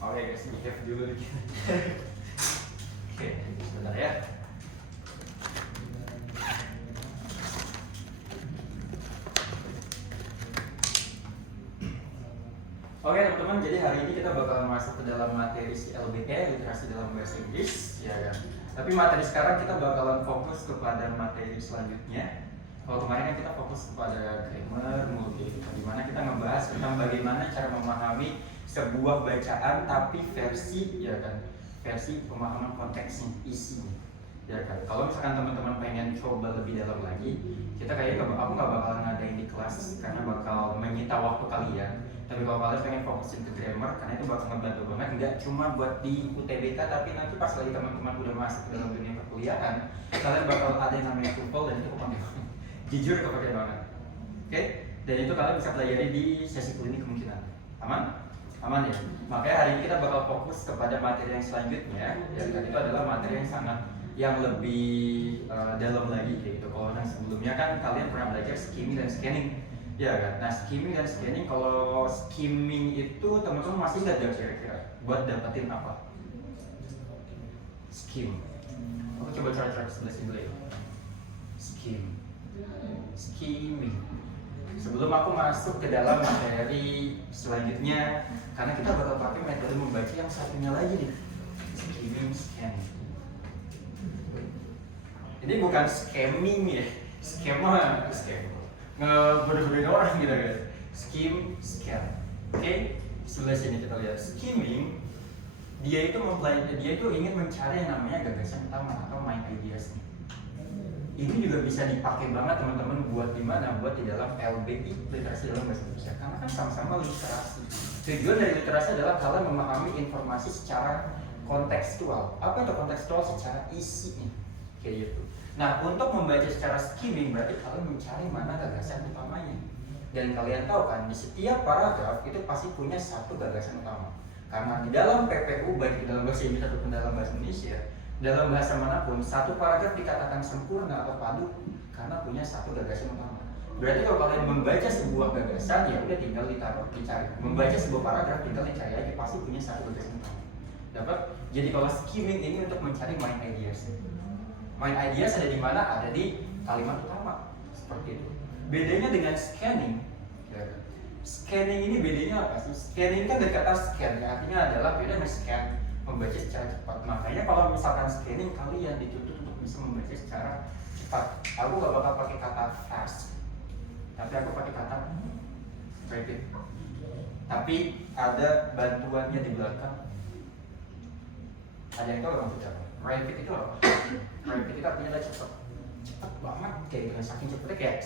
Oke guys, behave dulu dikit. Oke, sebentar ya. Oke teman-teman, jadi hari ini kita bakalan masuk ke dalam materi LBE, literasi dalam bahasa Inggris, ya kan. Tapi materi sekarang kita bakalan fokus kepada materi selanjutnya. Kalau kemarin kan kita fokus kepada grammar, multi, di mana kita ngebahas tentang bagaimana cara memahami sebuah bacaan tapi versi, ya kan, versi pemahaman konteksnya, isinya, ya kan. Kalau misalkan teman-teman pengen coba lebih dalam lagi, kita kayaknya aku nggak bakalan ngadain di kelas karena bakal menyita waktu kalian. Tapi kalau kalian pengen fokusin ke grammar, karena itu bakal ngebantu banget, nggak cuma buat di UTBK, tapi nanti pas lagi teman-teman udah masuk ke dalam dunia perkuliahan, kalian bakal ada yang namanya TOEFL dan itu kepake banget. Jujur kepake banget. Oke? Dan itu kalian bisa pelajari di sesi klinik kemungkinan. Aman? Aman ya? Makanya hari ini kita bakal fokus kepada materi yang selanjutnya, ya kan, itu adalah materi yang lebih dalam lagi kayak gitu. Kalau yang sebelumnya kan kalian pernah belajar skimming dan scanning. Ya kan? Nah, skimming dan scanning, kalau skimming itu teman-teman masih nggak jauh kira-kira buat dapetin apa? Skim. Aku coba cara sebelah sini dulu ya. Skim. Skimming. Sebelum aku masuk ke dalam materi selanjutnya, karena kita bakal pakai metode membaca yang satunya lagi nih. Skimming, scanning. Ini bukan scamming ya. Scam. Ngebodoh-bodohin orang gitu guys. Skim, scam. Oke, sebelah sini kita lihat skimming. Dia itu ingin mencari yang namanya gagasan utama atau main ideas nih. Ini juga bisa dipakai banget teman-teman buat di mana? Buat di dalam LBI, literasi dalam bahasa Indonesia. Karena kan sama-sama literasi. Tujuan dari literasi adalah kalian memahami informasi secara kontekstual. Apa itu kontekstual? Secara isi nih, kayak gitu. Nah, untuk membaca secara skimming berarti kalian mencari mana gagasan utamanya. Dan kalian tahu kan, di setiap paragraf itu pasti punya satu gagasan utama. Karena di dalam PPU, baik di dalam bahasa Inggris ataupun dalam bahasa Indonesia, dalam bahasa manapun, satu paragraf dikatakan sempurna atau padu karena punya satu gagasan utama. Berarti kalau kalian membaca sebuah gagasan, ya udah tinggal dicari. Membaca sebuah paragraf tinggal dicari aja, pasti punya satu gagasan utama. Dapat? Jadi kalau skimming ini untuk mencari main ideas. Main ideas ada di mana? Ada di kalimat utama. Seperti itu. Bedanya dengan scanning, ya. Scanning ini bedanya apa sih? Scanning kan dari kata scan, ya, artinya adalah beda scan, membaca secara cepat. Makanya kalau misalkan scanning, kalian dituntut untuk bisa membaca secara cepat. Aku gak bakal pakai kata fast, tapi aku pakai kata rapid. Tapi ada bantuannya di belakang. Ada yang tahu maksudnya apa? Rapid itu apa? Rapid itu artinya adalah cepat banget, kayak dengan saking cepatnya kayak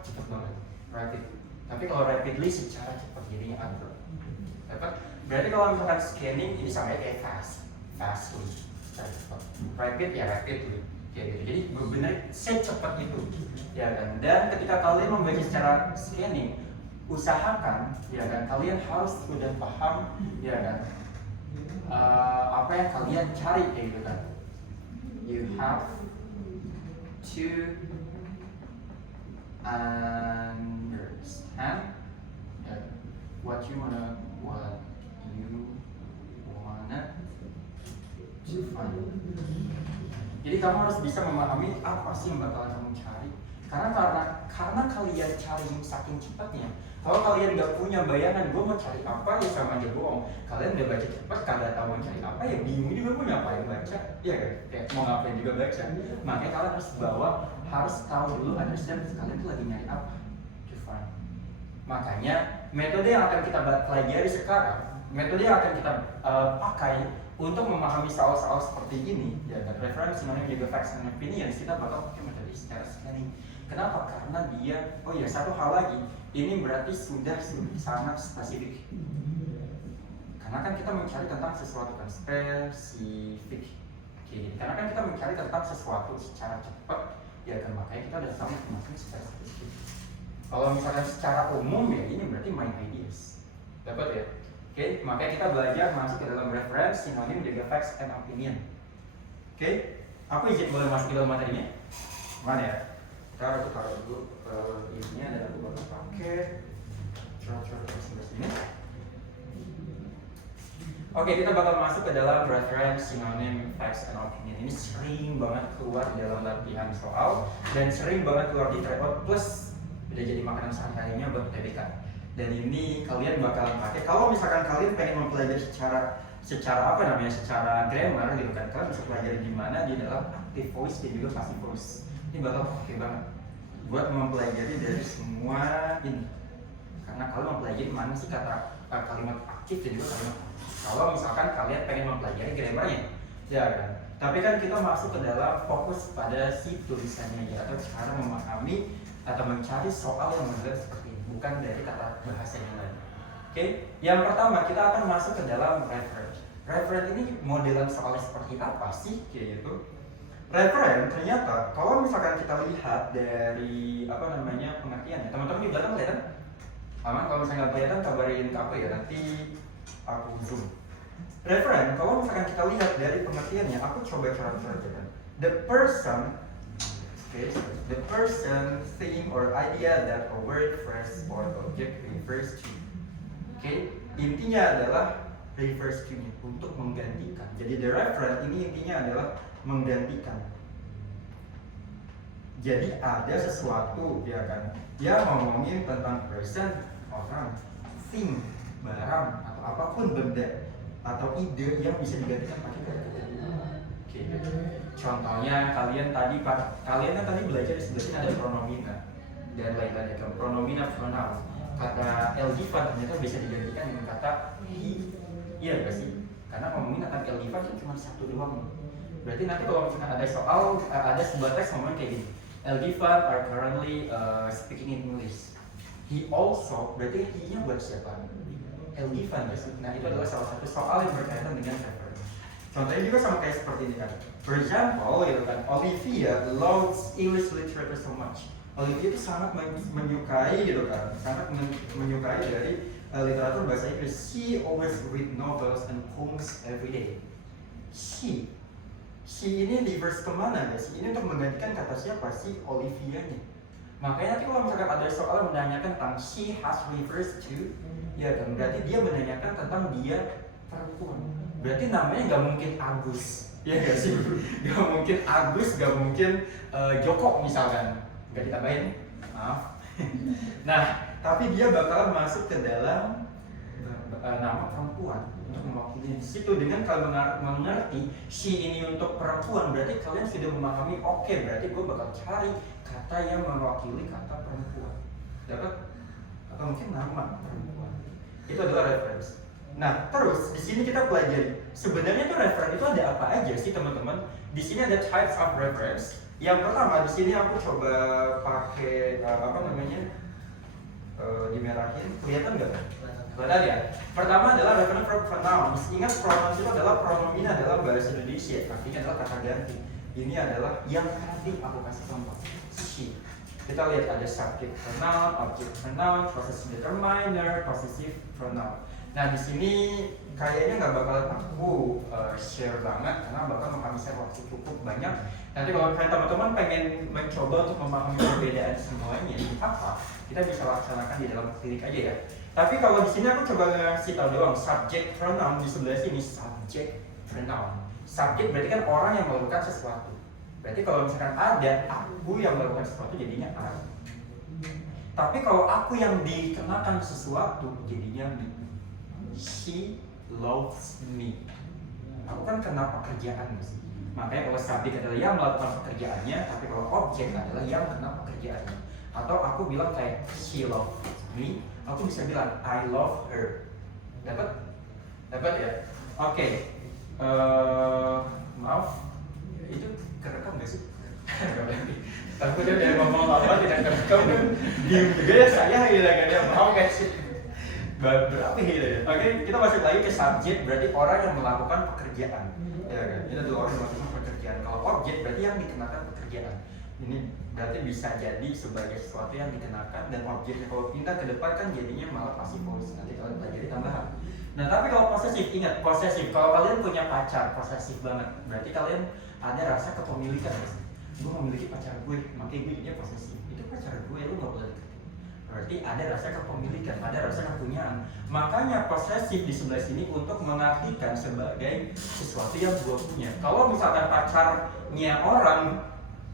cepat banget. Rapid. Tapi kalau rapidly secara cepat jadinya under. Dapat? Berarti kalau misalkan scanning ini sama kayak fastly, secara cepat. Rapid ya rapidly, kayak gitu. Jadi benar secepat itu, ya kan. Dan ketika kalian membaca secara scanning, usahakan, ya kan, kalian harus sudah paham, ya kan, apa yang kalian cari kayak gitu kan. You have to understand what you wanna to find. Jadi kamu harus bisa memahami apa sih yang bakalan kamu cari. Karena kalian cari saking cepatnya. Kalau kalian nggak punya bayangan, gue mau cari apa ya sama aja bohong. Kalian udah baca cepat, kagak tahu mau cari apa ya bingung juga mau ngapain baca, ya kan? Kayak mau ngapain juga baca. Makanya kalian harus tahu dulu understand kalian tuh lagi nyari apa. To find. Makanya metode yang akan kita pelajari sekarang, metode yang akan kita pakai untuk memahami soal-soal seperti ini, ya kan? Reference, namanya juga facts and opinions, kita bakal pakai metode secara scanning. Kenapa? Karena dia, oh ya satu hal lagi, ini berarti sudah sangat spesifik. Karena kan kita mencari tentang sesuatu kan spesifik. Karena kan kita mencari tentang sesuatu secara cepat, ya kan, makanya kita udah sama mungkin secara spesifik. Kalau misalnya secara umum ya ini berarti main ideas. Dapat ya? Oke, makanya kita belajar masuk ke dalam reference, sinonim, juga facts and opinion. Oke, aku izin boleh masuk ke dalam materinya? Mana ya? Aku taruh dulu ininya dan aku bakal pakai coret sebelah sini. Oke, kita bakal masuk ke dalam reference, synonym, facts, and opinion. Ini sering banget keluar di dalam latihan soal dan sering banget keluar di tryout, plus udah jadi makanan sehari-harinya buat UTBK. Dan ini kalian bakalan pakai kalau misalkan kalian pengen mempelajari secara apa namanya, secara grammar gitu kan. Kalian bisa pelajari di mana di dalam active voice dan juga passive voice. Ini bakal oke banget buat mempelajari dari semua ini. Karena kalau mempelajari mana sih kata kalimat aktif dan juga kalimat kalau misalkan kalian pengen mempelajari grammarnya, ya kan. Tapi kan kita masuk ke dalam fokus pada si tulisannya aja, atau cara memahami atau mencari soal yang benar seperti ini, bukan dari kata bahasa yang lain. Oke, yang pertama kita akan masuk ke dalam reference. Reference ini modelan soalnya seperti apa sih, kayak gitu. Reference ternyata kalau misalkan kita lihat dari apa namanya pengertiannya, teman-teman di belakang kelihatan? Aman, kalau misalnya nggak kelihatan kabarin ke aku ya, nanti aku zoom. Reference, kalau misalkan kita lihat dari pengertiannya, aku coba transfer aja kan. The person, the person, thing, or idea that a word, phrase, or object refers to. Intinya adalah refers to, untuk menggantikan. Jadi the reference ini intinya adalah menggantikan. Jadi ada sesuatu, ya kan, dia ngomongin tentang person, orang, thing, barang, atau apapun benda atau ide yang bisa digantikan pakai kata-kata. Contohnya kalian kan tadi belajar di sebelah sini ada pronomina dan lain-lain. Pronomina, pronoun. Kata Elgivan ternyata bisa digantikan dengan kata he. Iya nggak sih? Karena ngomongin akan Elgivan kan cuma satu doang. Berarti nanti kalau misalkan ada soal, ada sebuah teks ngomongin kayak gini. Elgivan are currently speaking in English. He also, berarti he-nya buat siapa? Elgivan ya. Nah itu adalah salah satu soal yang berkaitan dengan reference. Contohnya juga sama kayak seperti ini kan. For example, gitu kan, Olivia loves English literature so much. Olivia itu sangat menyukai gitu kan, sangat menyukai dari literatur bahasa Inggris. She always read novels and poems every day. She ini reverse kemana guys? Ini untuk menggantikan kata siapa sih? Olivia-nya. Makanya nanti kalau misalkan ada soal yang menanyakan tentang she has refers to, ya kan, berarti dia menanyakan tentang dia perempuan. Berarti namanya nggak mungkin Agus, ya nggak sih? Nggak mungkin Agus, nggak mungkin Joko misalkan. Nggak ditambahin, maaf. Nah, tapi dia bakal masuk ke dalam nama perempuan untuk mewakili di situ. Dengan kalian mengerti she ini untuk perempuan, berarti kalian sudah memahami. Oke, berarti gue bakal cari kata yang mewakili kata perempuan. Dapat? Atau mungkin nama perempuan. Itu adalah reference. Nah, terus di sini kita pelajari sebenarnya tuh reference itu ada apa aja sih teman-teman? Di sini ada types of reference. Yang pertama di sini aku coba pakai apa namanya dimerahin, kelihatan nggak? Kelihatan ya. Pertama adalah reference verb pronouns. Ingat pronouns itu adalah pronomina dalam bahasa Indonesia. Artinya adalah kata ganti. Ini adalah yang tadi aku kasih contoh. She. Kita lihat ada subject pronoun, object pronoun, possessive determiner, possessive pronoun. Nah di sini kayaknya nggak bakalan aku share banget karena bakal menghabiskan waktu cukup banyak. Nanti kalau kalian teman-teman pengen mencoba untuk memahami perbedaan semuanya ini apa, kita bisa laksanakan di dalam klinik aja ya. Tapi kalau di sini aku coba ngasih tahu doang subject pronoun di sebelah sini subject pronoun. Subject berarti kan orang yang melakukan sesuatu. Berarti kalau misalkan ada aku yang melakukan sesuatu jadinya I. Tapi kalau aku yang dikenakan sesuatu jadinya me. She loves me. Aku kan kena pekerjaan sih. Makanya kalau subjek adalah yang melakukan pekerjaannya, tapi kalau objek adalah yang kena pekerjaannya. Atau aku bilang kayak she loves me, aku bisa bilang I love her. Dapat? Dapat ya? Oke. Maaf, itu kerekam nggak sih? Takutnya dia ngomong apa tidak kerekam dan diem juga ya saya gitu kan ya. Mau nggak sih? Berapa gitu ya? Oke, kita masuk lagi ke subjek, berarti orang yang melakukan pekerjaan. Ya kan? Itu adalah orang yang melakukan pekerjaan. Kalau objek berarti yang dikenakan pekerjaan. Ini berarti bisa jadi sebagai sesuatu yang dikenakan dan objeknya kalau pindah ke depan kan jadinya malah passive voice. Nanti kalian pelajari tambahan. Nah tapi kalau posesif, ingat posesif. Kalau kalian punya pacar posesif banget, berarti kalian ada rasa kepemilikan. Gue memiliki pacar gue, makanya gue dia posesif. Itu pacar gue, lu nggak boleh deketin. berarti ada rasa kepemilikan, ada rasa kepunyaan. Makanya posesif di sebelah sini untuk mengartikan sebagai sesuatu yang gua punya. Kalau misalkan pacarnya orang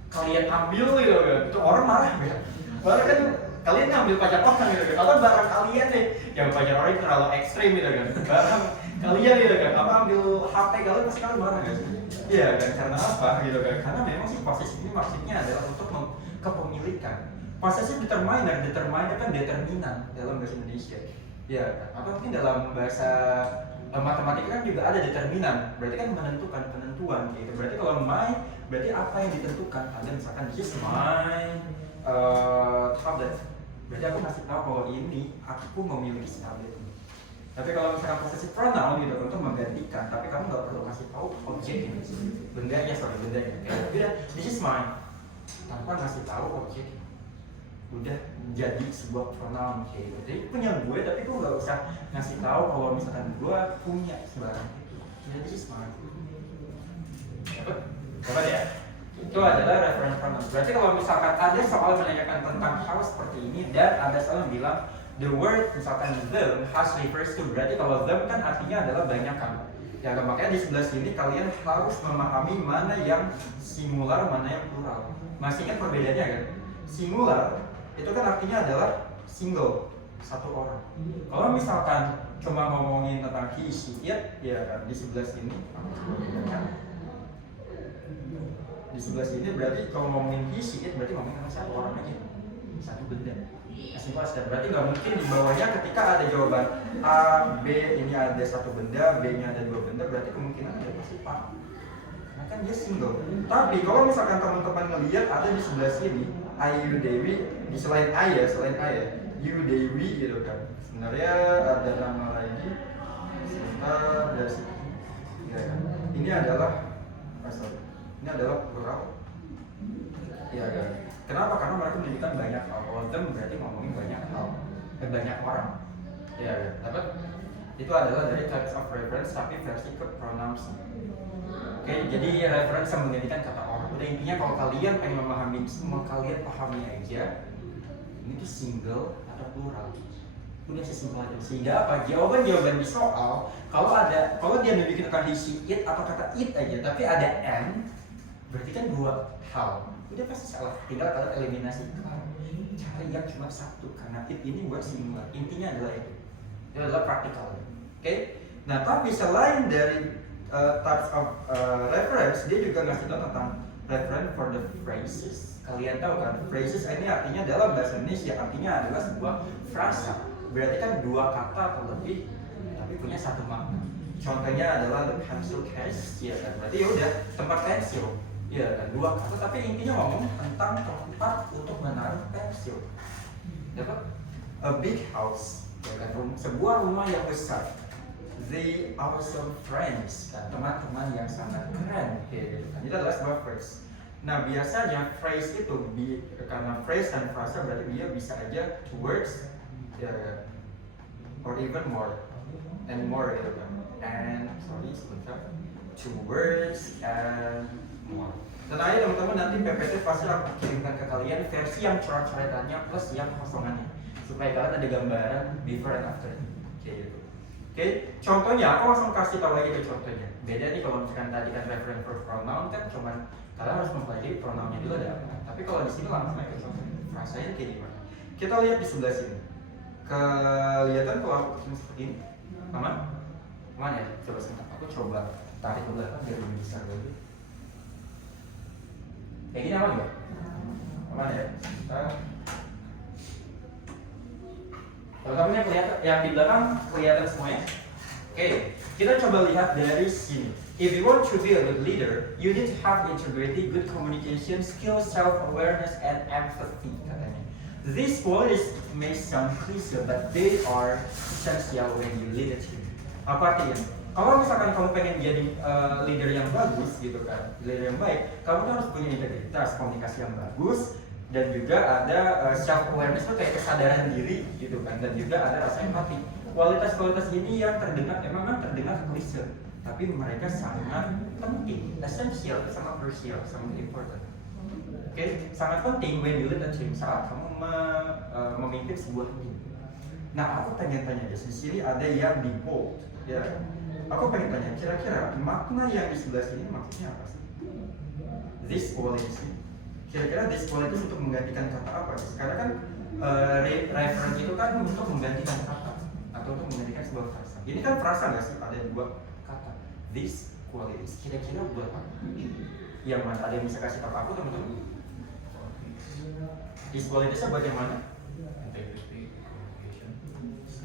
kalian ambil gitu kan, itu orang marah ya. Malah kan kalian ngambil pacar orang gitu kan, atau barang kalian nih yang pacar orang itu terlalu ekstrim gitu kan, barang kalian gitu kan, apa ambil HP kalian pasti kalian marah gak sih? Iya kan, karena apa gitu kan? Karena memang sih posesif ini maksudnya adalah untuk kepemilikan. Posesif determiner kan determinan dalam bahasa Indonesia. Iya kan? Atau mungkin dalam bahasa matematika kan juga ada determinan, berarti kan menentukan, penentuan gitu. Berarti kalau my, berarti apa yang ditentukan? Ada misalkan this is my tablet, berarti aku masih tahu bahwa ini aku memiliki si tablet ini. Tapi kalau misalkan possessive pronoun gitu untuk menggantikan, tapi kamu nggak perlu kasih tahu objeknya, bendanya, kayak this is mine, tanpa ngasih tahu objeknya, udah jadi sebuah pronoun kayak gitu. Jadi punya gue, tapi gue nggak usah ngasih tahu kalau misalkan gue punya sebarang itu. Jadi this is mine. Dapat ya? Itu adalah reference pronoun. Berarti kalau misalkan ada soal menanyakan tentang hal seperti ini dan ada soal yang bilang the word misalkan them has refers to, berarti kalau them kan artinya adalah banyakan. Ya makanya di sebelah sini kalian harus memahami mana yang singular, mana yang plural. Masih ingat perbedaannya kan? Singular itu kan artinya adalah single, satu orang. Kalau misalkan cuma ngomongin tentang he, she, it, ya kan di sebelah sini di sebelah sini berarti kalau ngomongin he, she, it berarti ngomongin tentang satu orang aja, satu benda. Simpel saja. Berarti nggak mungkin di bawahnya ketika ada jawaban A, B, ini ada satu benda, B-nya ada dua benda, berarti kemungkinan ada pasti A. Karena kan dia single. Tapi kalau misalkan teman-teman ngelihat ada di sebelah sini Ayu Dewi, di selain A ya, Yu Dewi gitu kan. Sebenarnya ada nama lagi. Sebentar dari sini. Ya, kan? Ini adalah ini adalah plural. Ya kan. Kenapa? Karena mereka menunjukkan banyak hal. Kalau them berarti ngomongin banyak hal, banyak orang. Ya, dapat. Itu adalah dari types of reference tapi versi ke pronouns. Oke, jadi reference yang menggantikan kata orang. Udah intinya kalau kalian pengen memahami semua, kalian pahami aja. Ini tuh single atau plural. Udah sesimpel aja. Sehingga apa? Jawaban di soal kalau dia nunjukin kata he, she, it atau kata it aja, tapi ada and, berarti kan dua hal. Udah pasti salah, tinggal kalian eliminasi. Cari yang cuma satu, karena it ini buat singular. Intinya adalah itu adalah praktikal. Oke? Nah, tapi selain dari types of reference, dia juga ngasih tahu tentang reference for the phrases. Kalian tahu kan, phrases ini artinya dalam bahasa Indonesia artinya adalah sebuah frasa. Berarti kan dua kata atau lebih, tapi punya satu makna. Contohnya adalah the pencil case, ya kan? Berarti ya udah tempat pensil. Ya kan, dua kata tapi intinya ngomong tentang tempat untuk menaruh pensil. Dapat a big house, ya kan, sebuah rumah yang besar. The awesome friends, kan, teman-teman yang sangat keren, ya kan. Itu adalah sebuah phrase. Nah biasanya phrase itu karena phrase dan frasa berarti dia bisa aja two words, ya kan, or even more and more gitu kan. And sorry sebentar, two words and more. Dan ayo teman-teman, nanti PPT pasti akan kirimkan ke kalian versi yang coret-coretannya plus yang kosongannya, supaya kalian ada gambaran before and after kayak gitu. Oke, contohnya aku langsung kasih tahu aja ke contohnya. Beda nih kalau misalkan tadi kan reference for pronoun kan cuman kalian harus mempelajari pronounnya dulu ada apa. Tapi kalau di sini langsung aja ke contoh. Frasanya kayak gimana? Kita lihat di sebelah sini. Kelihatan kalau aku bikin seperti ini, aman? Aman ya? Coba sebentar. Aku coba tarik ke belakang biar lebih besar lagi. Kayak gini aman nggak? Aman ya? Kalau kamu kelihatan, yang di belakang kelihatan semuanya. Oke, kita coba lihat dari sini. If you want to be a good leader, you need to have integrity, good communication skills, self-awareness, and empathy. Katanya. These qualities may sound cliche, but they are essential when you lead a team. Apa artinya? Kalau misalkan kamu pengen jadi leader yang bagus gitu kan, leader yang baik, kamu harus punya integritas, komunikasi yang bagus, dan juga ada self awareness itu kayak kesadaran diri gitu kan, dan juga ada rasa empati. Kualitas-kualitas ini yang terdengar memang terdengar klise, tapi mereka sangat penting, essential, sangat crucial, sangat important. Oke, sangat penting when you lead a team saat kamu memimpin sebuah tim. Nah, aku pengen tanya guys, di sini ada yang di bold, ya. Aku pengen tanya, kira-kira makna yang di sebelah sini maksudnya apa sih? This qualities. Kira-kira this qualities untuk menggantikan kata apa guys? Karena kan reference itu kan untuk menggantikan kata atau untuk menggantikan sebuah frasa. Ini kan frasa nggak sih? Ada dua kata. This qualities. Kira-kira buat apa? Yang mana? Ada yang bisa kasih tahu aku teman-teman? This qualities-nya buat yang mana?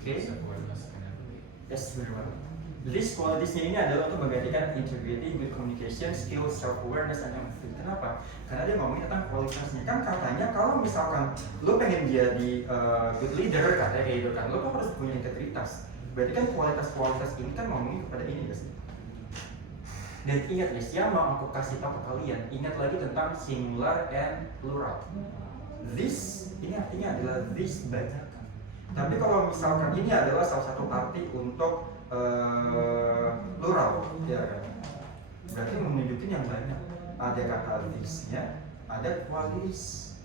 Okay. Yes, benar. List qualities ini adalah untuk menggantikan integrity, good communication, skill, self-awareness, and empathy. Kenapa? Karena dia ngomongin tentang kualitasnya. Kan katanya kalau misalkan lo pengen jadi good leader, katanya kayak gitu kan, lo harus punya integritas. Berarti kan kualitas-kualitas ini kan ngomongin kepada ini guys. Dan ingat guys, yang mau aku kasih tahu ke kalian, ingat lagi tentang singular and plural. This, ini artinya adalah this banyak. Tapi kalau misalkan ini adalah salah satu arti untuk plural, ya kan? Berarti menunjukin yang banyak. Ada kata this-nya, ada qualities.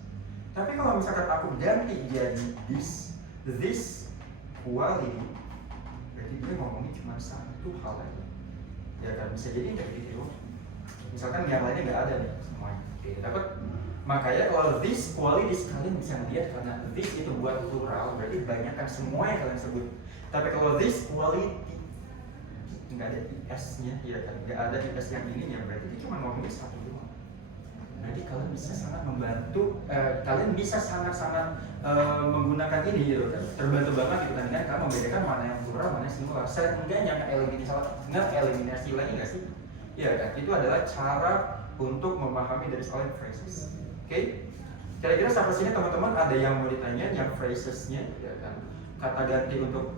Tapi kalau misalkan aku ganti jadi this quality, berarti dia ngomongin cuma satu hal aja. Ya kan, bisa jadi kayak gitu. Misalkan yang lainnya nggak ada nih semuanya. Oke, dapat. Makanya kalau this qualities kalian bisa lihat karena this itu buat plural berarti banyak kan semua yang kalian sebut. Tapi kalau this quality nggak ada is-nya, ya kan, nggak ada is yang ininya berarti itu cuma ngomongin satu doang. Nanti kalian bisa sangat membantu, kalian bisa sangat-sangat menggunakan ini gitu kan. Terbantu banget gitu kan dengan kalian membedakan mana yang plural, mana yang singular. Seenggaknya eliminasi lagi nggak sih? Ya kan, itu adalah cara untuk memahami dari soal phrases. Oke, kira-kira sampai sini teman-teman ada yang mau ditanya yang phrasesnya, ya kan? Kata ganti untuk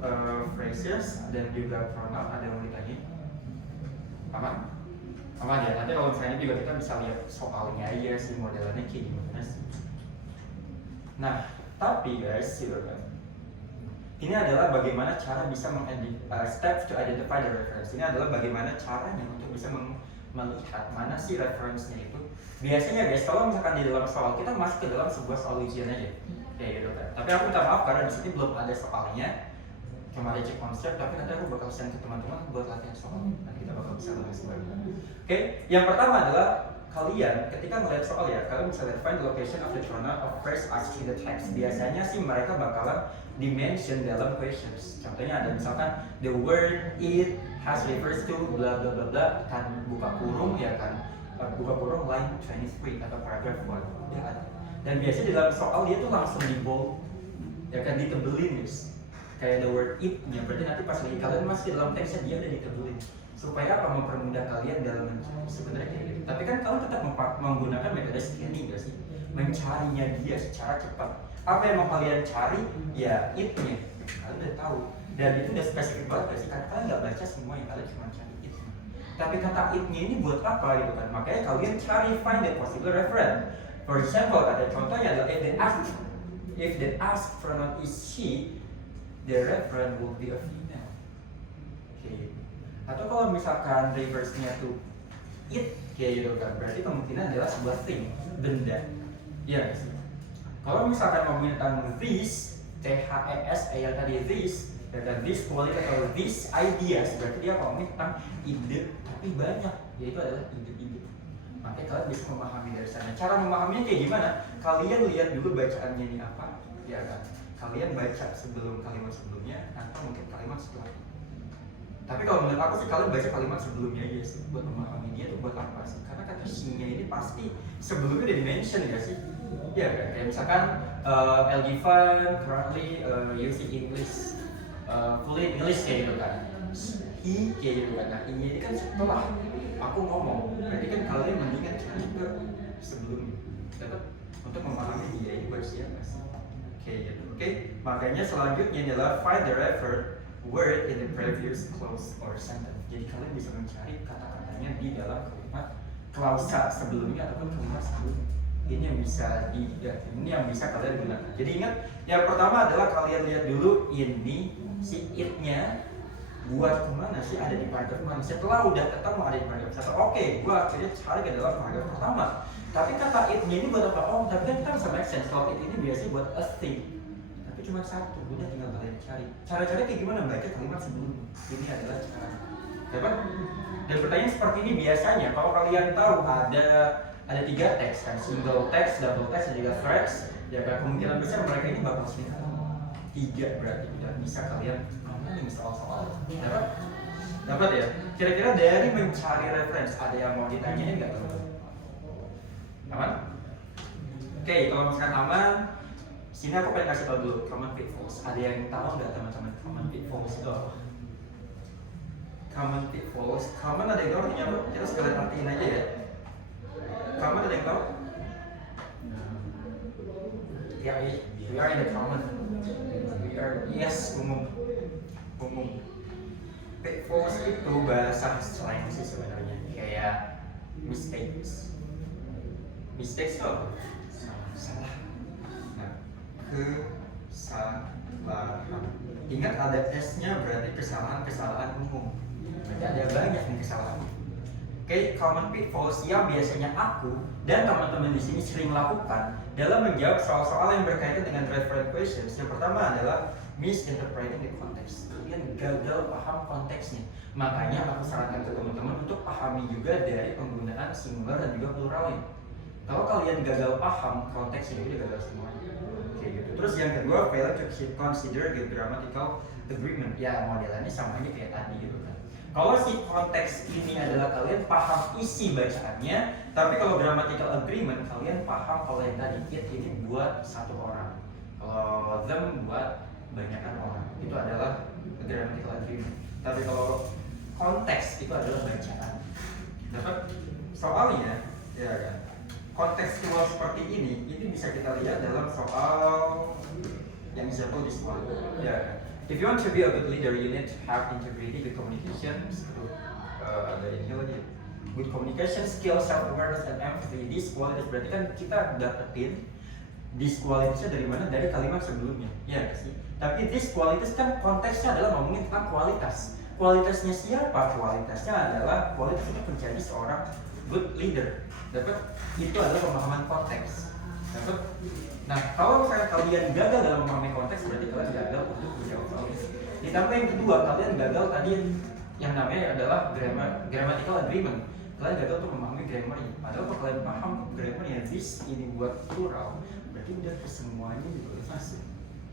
phrases dan juga pronoun ada yang mau ditanya? Aman? Aman ya. Nanti kalau misalnya juga kita bisa lihat soalnya aja sih modelannya kayak gimana sih. Nah, tapi guys, gitu kan? Ini adalah bagaimana cara bisa steps to identify the reference. Ini adalah bagaimana caranya untuk bisa melihat mana sih reference-nya itu. Biasanya guys, kalau misalkan di dalam soal kita masuk ke dalam sebuah soal ujian aja, kayak gitu kan. Tapi aku minta maaf karena di sini belum ada soalnya, cuma ada cek konsep. Tapi nanti aku bakal send ke teman-teman buat latihan soal. Nanti kita bakal bisa bahas bareng. Oke, yang pertama adalah kalian ketika melihat soal ya, kalian bisa lihat find the location of the pronoun of phrase asked in the text. Biasanya sih mereka bakalan dimention dalam questions. Contohnya ada misalkan the word it has refers to bla bla bla bla, kan buka kurung ya kan, buka kurung line 23 atau paragraph 1 udah ada. Dan biasanya di dalam soal dia tuh langsung di bold, ya kan, ditebelin guys. Kayak the word it-nya, berarti nanti pas lagi kalian masih dalam teksnya dia udah ditebelin. Supaya apa? Mempermudah kalian dalam mencari sebenarnya kayak gitu. Tapi kan kalian tetap menggunakan metode scanning gak sih? Mencarinya dia secara cepat. Apa yang mau kalian cari? Ya it-nya. Kalian udah tahu. Dan itu udah spesifik banget gak sih? Karena kalian gak baca semua yang kalian cuma cari it. Tapi kata it-nya ini buat apa gitu kan? Makanya kalian cari find the possible reference. For example, kata contohnya adalah if the ask pronoun is she, the reference will be a female. Okay. Atau kalau misalkan reverse-nya tuh it kayak gitu kan, berarti kemungkinan adalah sebuah thing, benda. Ya sih. Kalau misalkan ngomongin tentang this, THES yang tadi this, dan this quality atau this ideas, berarti dia ngomongin tentang ide, tapi banyak, yaitu adalah ide-ide. Makanya kalian bisa memahami dari sana. Cara memahaminya kayak gimana? Kalian lihat dulu bacaannya ini apa, ya kan? Kalian baca sebelum kalimat sebelumnya, atau mungkin kalimat setelahnya. Tapi kalau menurut aku sih kalian baca kalimat sebelumnya aja sih, buat memahami dia tuh buat apa sih? Karena kata she-nya ini pasti sebelumnya udah di-mention ya sih? Ya kan? Kayak misalkan Elgivan currently using English, fully English kayak gitu kan. He kayak gitu kan. Nah, ini kan setelah aku ngomong, berarti kan kalian mendingan cari ke sebelumnya. Dapat untuk memahami dia ini buat siapa sih? Kayak gitu. Oke, makanya selanjutnya adalah find the referred word in the previous clause or sentence. Jadi kalian bisa mencari kata-katanya di dalam kalimat klausa sebelumnya ataupun kalimat sebelumnya. Ini yang bisa kalian gunakan. Jadi ingat, yang pertama adalah kalian lihat dulu ini si it-nya, buat kemana sih, ada di paragraf mana. Setelah udah ketemu ada di paragraf 1, oke, gue akhirnya cari ke dalam paragraf pertama. Tapi kata it-nya ini buat apa? Oh, tapi kan kita bisa make sense kalau it ini biasanya buat a thing. Tapi cuma satu, udah tinggal kalian cari. Cara-caranya kayak gimana? Baca kalimat sebelum. Ini adalah cara. Dapat? Dan pertanyaan seperti ini biasanya kalau kalian tahu ada 3 teks kan, single text, double text, dan juga threads, ya kemungkinan besar mereka ini bakal sering ketemu. 3 berarti tidak bisa kalian ngomongin soal-soal. Dapat ya? Kira-kira dari mencari reference ada yang mau ditanyain nggak? Aman? Oke, kalau misalkan aman, sini aku pengen kasih tau dulu common pitfalls. Ada yang tahu nggak teman-teman common pitfalls itu apa? Common pitfalls, common ada yang tahu artinya apa? Kita sekalian artiin aja ya. Common ada yang tahu? Ya, we are in the common. We are, yes, umum. Pitfalls itu bahasa slang sih sebenarnya, kayak mistakes. Mistakes itu apa? Salah. Nah, kesalahan. Ingat ada S-nya berarti kesalahan umum. Berarti ada banyak nih kesalahan. Oke, common pitfalls yang biasanya aku dan teman-teman di sini sering lakukan dalam menjawab soal-soal yang berkaitan dengan reference questions. Yang pertama adalah misinterpreting the context. Kalian gagal paham konteksnya. Makanya aku sarankan ke teman-teman untuk pahami juga dari penggunaan singular dan juga pluralnya. Kalau kalian gagal paham konteksnya, udah gagal semuanya. Kayak gitu. Terus yang kedua, fail to consider the grammatical agreement. Ya, modelannya sama aja kayak tadi gitu kan. Kalau si konteks ini adalah kalian paham isi bacaannya, tapi kalau grammatical agreement kalian paham kalau yang tadi it ini buat satu orang, kalau them buat banyakan orang, itu adalah grammatical agreement. Tapi kalau konteks itu adalah bacaan. Dapat? Soalnya, ya kan, kontekstual seperti ini bisa kita lihat dalam soal yang example di sekolah. Ya kan? If you want to be a good leader, you need to have integrity, good communication, ada ini lagi, good communication, skill, self-awareness, and empathy. These qualities berarti kan kita dapetin these qualities dari mana? Dari kalimat sebelumnya, ya sih. Tapi these qualities kan konteksnya adalah ngomongin tentang kualitas. Kualitasnya siapa? Kualitasnya adalah kualitas untuk menjadi seorang good leader. Dapat? Itu adalah pemahaman konteks. Dapat? Nah, kalau misalnya kalian gagal dalam memahami konteks, berarti kalian gagal untuk menjawab soal ini. Ditambah yang kedua, kalian gagal tadi yang namanya adalah grammatical agreement. Kalian gagal untuk memahami grammarnya. Padahal kalau kalian paham grammarnya, this ini buat plural, berarti udah semuanya juga masuk.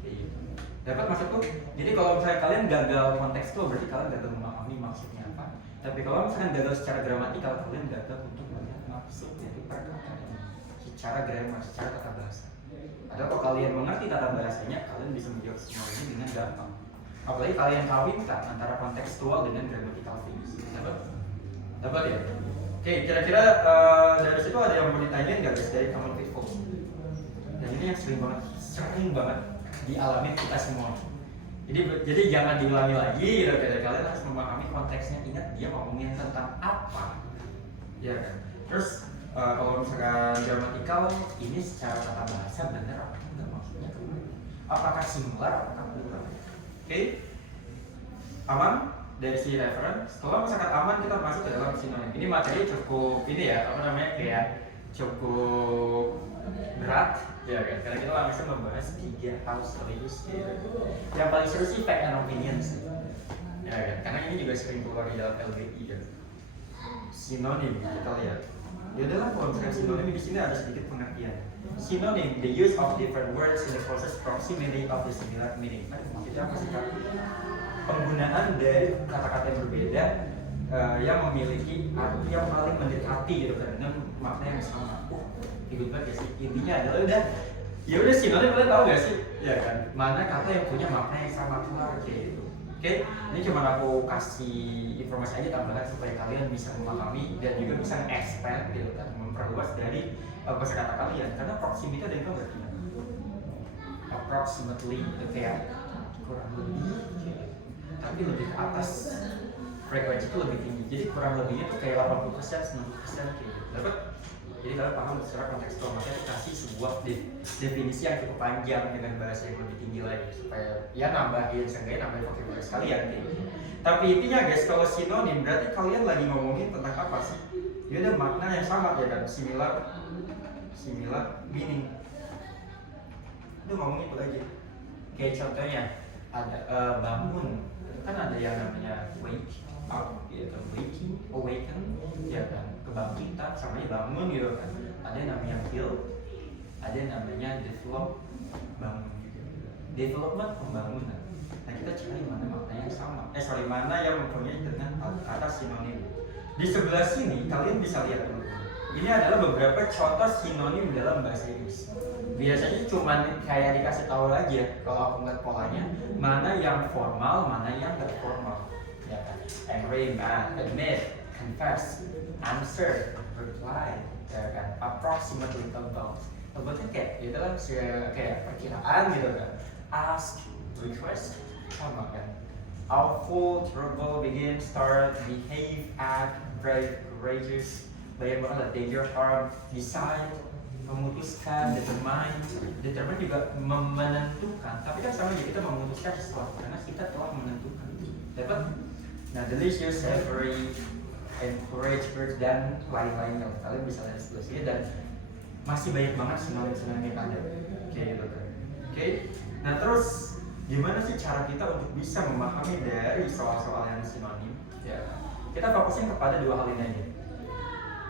Kayak gitu. Dapat maksudku? Jadi kalau misalnya kalian gagal kontekstual, berarti kalian gagal memahami maksudnya apa. Tapi kalau misalnya gagal secara gramatikal, kalian gagal untuk melihat maksud dari perkataan ini secara grammar, secara tata bahasa. Padahal kalau kalian mengerti tata bahasanya, kalian bisa menjawab semua ini dengan gampang. Apalagi kalian kawinkan antara kontekstual dengan grammatical things. Dapat ya? Oke, kira-kira dari situ ada yang mau ditanyain nggak guys dari common pitfalls? Dan ini yang sering banget dialami kita semua. Jadi jangan diulangi lagi, gitu. Kalian harus memahami konteksnya. Ingat dia ngomongin tentang apa, ya kan? Terus kalau misalkan gramatikal ini secara tata bahasa benar apa enggak, maksudnya kemana? Apakah singular apakah plural? Oke, aman dari si reference. Kalau misalkan aman, kita masuk ke dalam sinonim. Ini materi cukup ini ya, apa namanya, kayak cukup berat ya kan, karena kita langsung membahas 3 house values gitu. Yang paling seru sih fact and opinions ya kan, karena ini juga sering keluar di dalam LBI kan. Sinonim kita lihat. Ya udahlah, kalau misalkan sinonim di sini ada sedikit pengertian. Sinonim, the use of different words in the process proximity of the similar meaning. Maksudnya apa sih kan? Penggunaan dari kata-kata yang berbeda yang memiliki arti yang paling mendekati gitu kan, dengan makna yang sama. Ikut banget ya sih. Intinya adalah ya udah sinonim, kalian tahu gak sih? Ya kan, mana kata yang punya makna yang sama keluar kayak gitu. Oke, ini cuma aku kasih informasi aja tambahan supaya kalian bisa memahami dan juga bisa expand gitu kan, memperluas dari kosakata kalian. Karena proximity ada yang tahu berarti approximately itu kayak kurang lebih, tapi lebih ke atas, frekuensi itu lebih tinggi. Jadi kurang lebihnya tuh kayak 80%, 90% kayak gitu. Dapat? Jadi kalian paham secara kontekstual, makanya aku kasih sebuah definisi yang cukup panjang dengan bahasa yang lebih tinggi lagi supaya ya seenggaknya nambahin vocabulary sekalian gitu. Tapi intinya guys, kalau sinonim berarti kalian lagi ngomongin tentang apa sih? Ya ada makna yang sama ya kan, similar meaning. Itu ngomong itu aja. Kayak contohnya ada bangun, kan ada yang namanya wake up gitu, awaken ya kan, kebangkitan sama bangun gitu kan. Ada yang namanya build, ada yang namanya develop, bangun juga. Development, pembangunan. Nah kita cari mana maknanya yang sama. Mana yang mempunyai dengan kata sinonim. Di sebelah sini kalian bisa lihat dulu. Ini adalah beberapa contoh sinonim dalam bahasa Inggris. Biasanya cuma kayak dikasih tahu aja kalau aku ngeliat polanya, mana yang formal, mana yang gak formal. Ya kan? Agree, admit, confess, answer, reply, ya kan? Approximately, about. About kayak itu lah kayak perkiraan gitu kan. Ask, request, sama kan. Awful, terrible, begin, start, behave, act, brave, courageous. Banyak banget lah, danger, harm, decide, memutuskan, determine juga menentukan. Tapi kan sama aja kita memutuskan sesuatu karena kita telah menentukan. Dapat? Nah, delicious, savory, encourage, dan lain-lainnya. Kalian bisa lihat sebelah sini dan masih banyak banget sinonim-sinonim yang ada. Oke, gitu kan. Oke. Nah, terus gimana sih cara kita untuk bisa memahami dari soal-soal yang sinonim? Ya, kita fokusin kepada dua hal ini aja.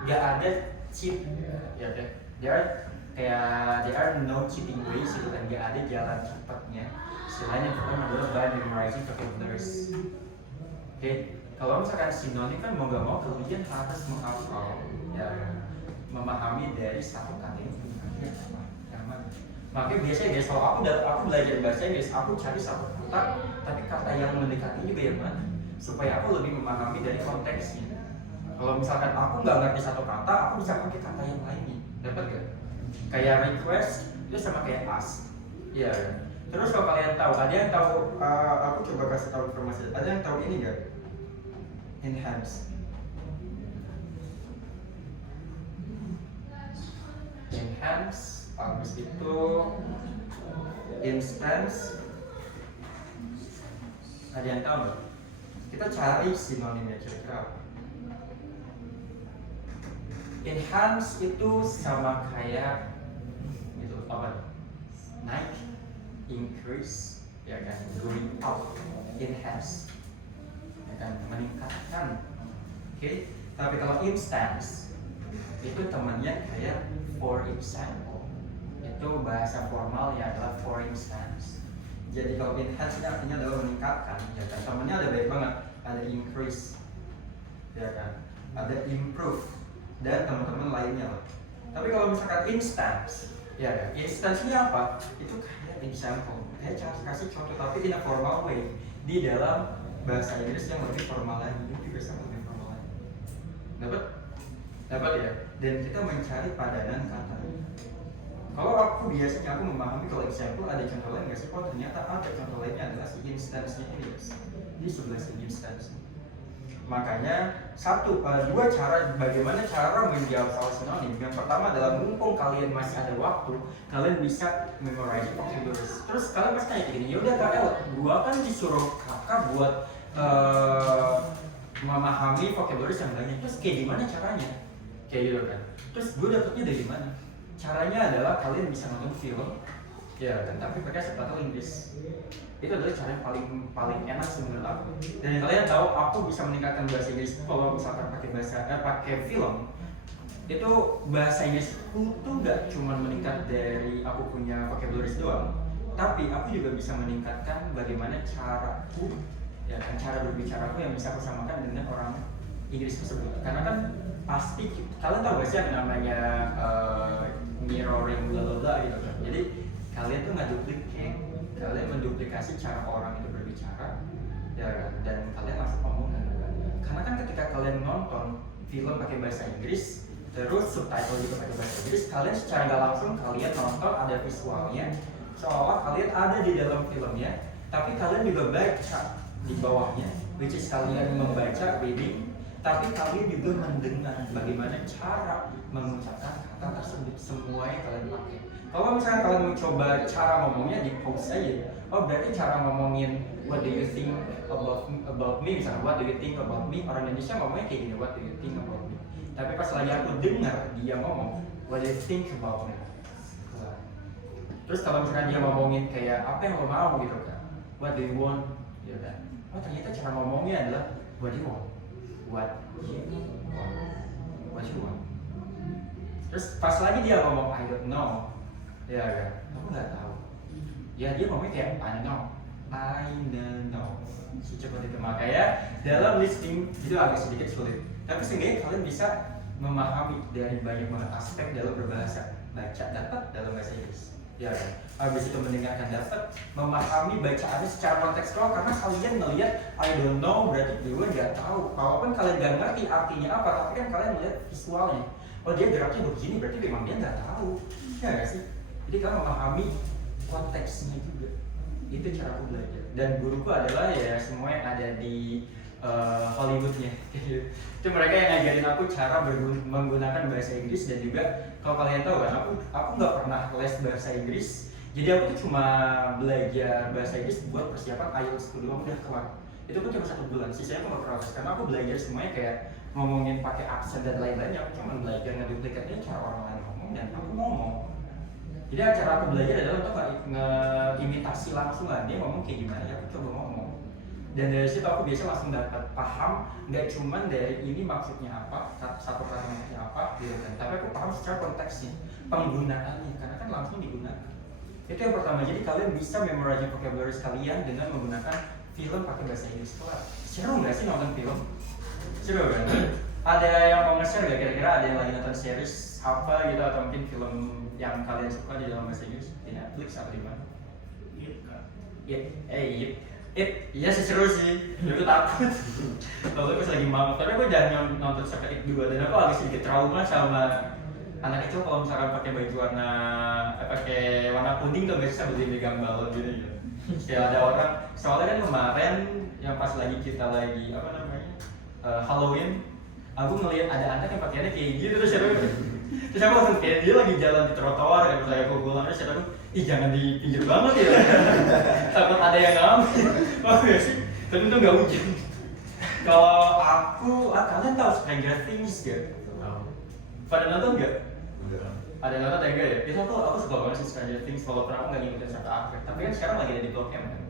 Gak ada cheat, ya kan? There are no cheating ways gitu kan, gak ada jalan cepatnya. Selain yang pertama adalah by memorizing vocabularies. Oke, kalau misalkan sinonim kan mau gak mau kalian harus menghafal, ya, memahami dari satu kata ini. Makanya biasanya guys, kalau aku belajar bahasa Inggris, aku cari satu kata, tapi kata yang mendekati juga yang mana, supaya aku lebih memahami dari konteksnya. Kalau misalkan aku nggak ngerti satu kata, aku bisa pakai kata yang lainnya, dapat gak? Kayak request itu sama kayak ask, ya. Terus kalau kalian tahu, ada yang tahu, aku coba kasih tahu informasi. Ada yang tahu ini nggak? Enhance. Habis itu instance. Ada yang tahu nggak? Kita cari sinonimnya kira-kira apa? Enhance itu sama kayak gitu, apa? Naik, increase, ya kan? Going up, enhance, ya kan? Meningkatkan. Oke? Tapi kalau instance itu temannya kayak for example. Itu bahasa formalnya adalah for instance. Jadi kalau enhance ini artinya adalah meningkatkan, ya kan? Temannya ada banyak banget, ada increase, ya kan? Ada improve dan teman-teman lainnya lah. Tapi kalau misalkan instance, ya kan? Instance-nya apa? Itu kayak example. Kayak kasih contoh tapi in a formal way di dalam bahasa Inggris yang lebih formal lagi. Ini juga sama lebih formal lagi. Dapat ya? Dan kita mencari padanan kata. Kalau aku biasanya memahami kalau example ada contoh lain nggak sih? Oh ternyata ada contoh lainnya adalah si instance-nya ini guys. Di sebelah sini instance. Makanya dua cara bagaimana cara menjawab soal sinonim. Yang pertama adalah mumpung kalian masih ada waktu, kalian bisa memorize vocabularies. Terus kalian pasti tanya gini, yaudah Kak El, gua kan disuruh kakak buat memahami vocabularies yang banyak. Terus kayak gimana caranya? Kayak gitu kan. Terus gue dapetnya dari mana? Caranya adalah kalian bisa nonton film, ya kan, tapi pakai subtitle Inggris. Itu adalah cara yang paling enak sih menurut aku. Dan kalian tahu aku bisa meningkatkan bahasa Inggris kalau misalkan pakai film. Itu bahasa Inggrisku tuh gak cuma meningkat dari aku punya vocabularies doang, tapi aku juga bisa meningkatkan bagaimana caraku, ya kan, cara berbicaraku yang bisa aku samakan dengan orang Inggris tersebut. Karena kan pasti kalian tahu gak sih yang namanya mirroring bla bla bla gitu kan. Jadi kalian tuh kalian menduplikasi cara orang itu berbicara, ya, dan kalian langsung omongan. Karena kan ketika kalian nonton film pakai bahasa Inggris, terus subtitle juga pakai bahasa Inggris, kalian secara nggak langsung kalian nonton ada visualnya, seolah kalian ada di dalam filmnya, tapi kalian juga baca di bawahnya, which is kalian membaca reading, tapi kalian juga mendengar bagaimana cara mengucapkan kata tersebut, semuanya kalian pakai. Kalau misalnya kalian mau coba cara ngomongnya di post aja, oh berarti cara ngomongin what do you think about me, misalnya what do you think about me, orang Indonesia ngomongnya kayak gini, what do you think about me. Tapi pas lagi aku dengar dia ngomong what do you think about me. Terus kalau misalkan dia ngomongin kayak apa yang lo mau gitu kan, what do you want, gitu kan. Oh ternyata cara ngomongnya adalah what do you want, what you want. Terus pas lagi dia ngomong I don't know, ya kan, aku nggak tahu. Ya dia ngomongnya kayak I don't know. Secepat itu, makanya dalam listening itu agak sedikit sulit. Tapi sehingga kalian bisa memahami dari banyak banget aspek dalam berbahasa. Baca dapat dalam bahasa Inggris, ya kan. Habis itu mendengarkan dapat, memahami bacaannya secara kontekstual karena kalian melihat I don't know berarti gue nggak tahu. Kalaupun kalian nggak ngerti artinya apa, tapi kan kalian melihat visualnya. Oh dia geraknya begini berarti memang dia nggak tahu, ya nggak sih? Jadi kalian memahami konteksnya juga. Itu cara aku belajar. Dan guruku adalah ya semua yang ada di Hollywoodnya. Itu mereka yang ngajarin aku cara menggunakan bahasa Inggris. Dan juga kalau kalian tahu kan, aku nggak pernah les bahasa Inggris. Jadi aku tuh cuma belajar bahasa Inggris buat persiapan IELTS kedua udah kelar. Itu pun cuma 1 bulan. Sisanya aku nggak pernah les karena aku belajar semuanya kayak ngomongin pakai aksen dan lain-lainnya. Aku cuma belajar ngeduplikatnya cara orang lain ngomong dan aku ngomong. Jadi cara aku belajar adalah untuk nge-imitasi langsung lah dia ngomong kayak gimana ya aku coba ngomong. Dan dari situ aku biasa langsung dapat paham, nggak cuman dari ini maksudnya apa, satu kata maksudnya apa, gitu kan. Tapi aku paham secara konteksnya, penggunaannya, karena kan langsung digunakan. Itu yang pertama. Jadi kalian bisa memorize vocabulary kalian dengan menggunakan film pakai bahasa Inggris. Seru nggak sih nonton film? Seru kan? Ada yang mau nge-share nggak kira-kira ada yang lagi nonton series apa gitu atau mungkin film yang kalian suka di dalam bahasa Inggris di Netflix atau di mana? Iya sih seru sih. Dulu takut. Kalau pas lagi mau, tapi aku jangan nonton sampai It 2 dan aku agak sedikit trauma sama anak kecil kalau misalkan pakai baju warna kuning tuh biasanya beli megang balon gitu. Kayak ada orang, soalnya kan kemarin yang pas lagi kita lagi Halloween, aku ngelihat ada anak yang pakaiannya kayak gitu terus aku langsung kayak dia lagi jalan di trotoar kan, saya aku pulang terus aku jangan di pinggir banget ya takut ada yang ngambil. Oh ya sih, tapi itu nggak hujan. Kalau aku, kalian tahu Stranger Things gak? Pada nonton nggak? Ada nonton atau enggak ya? Itu aku suka banget sih Stranger Things, walaupun aku nggak ngikutin sampai akhir. Tapi kan sekarang lagi ada di Blok M kan?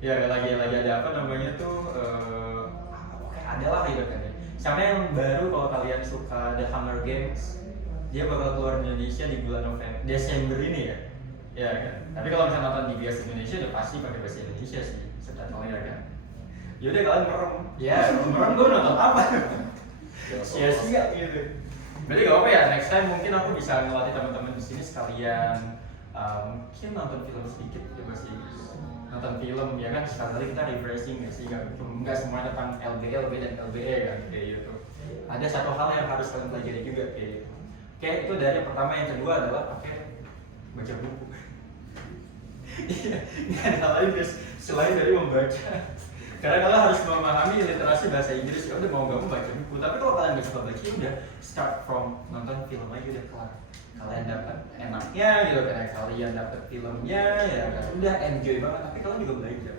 Ya lagi ada apa namanya tuh? Oke, ada lah gitu kan ya. Sama yang baru kalau kalian suka The Hunger Games, dia bakal keluar di Indonesia di bulan Desember ini ya. Ya kan. Tapi kalau misalnya nonton di bias Indonesia udah pasti pakai bahasa Indonesia sih, subtitlenya kan. Yaudah kalian merem. Ya, merem gue nonton apa? Sia-sia gitu. Berarti gak apa ya, next time mungkin aku bisa ngelatih teman-teman di sini sekalian mungkin nonton film sedikit coba sih. Nonton film ya kan sekali kita refreshing ya sih, nggak semua tentang LB dan LBE kan kayak gitu. Ada satu hal yang harus kalian pelajari juga kayak gitu. Oke, itu dari pertama. Yang kedua adalah baca buku. Iya, nggak ada hal lain guys selain dari membaca. Karena kalian harus memahami literasi bahasa Inggris. Ya udah mau nggak mau baca buku. Tapi kalau kalian nggak suka baca, udah start from nonton film aja udah kelar. Kalian dapat enaknya gitu kan, kalian dapat filmnya ya kan, udah enjoy banget. Tapi kalian juga belajar,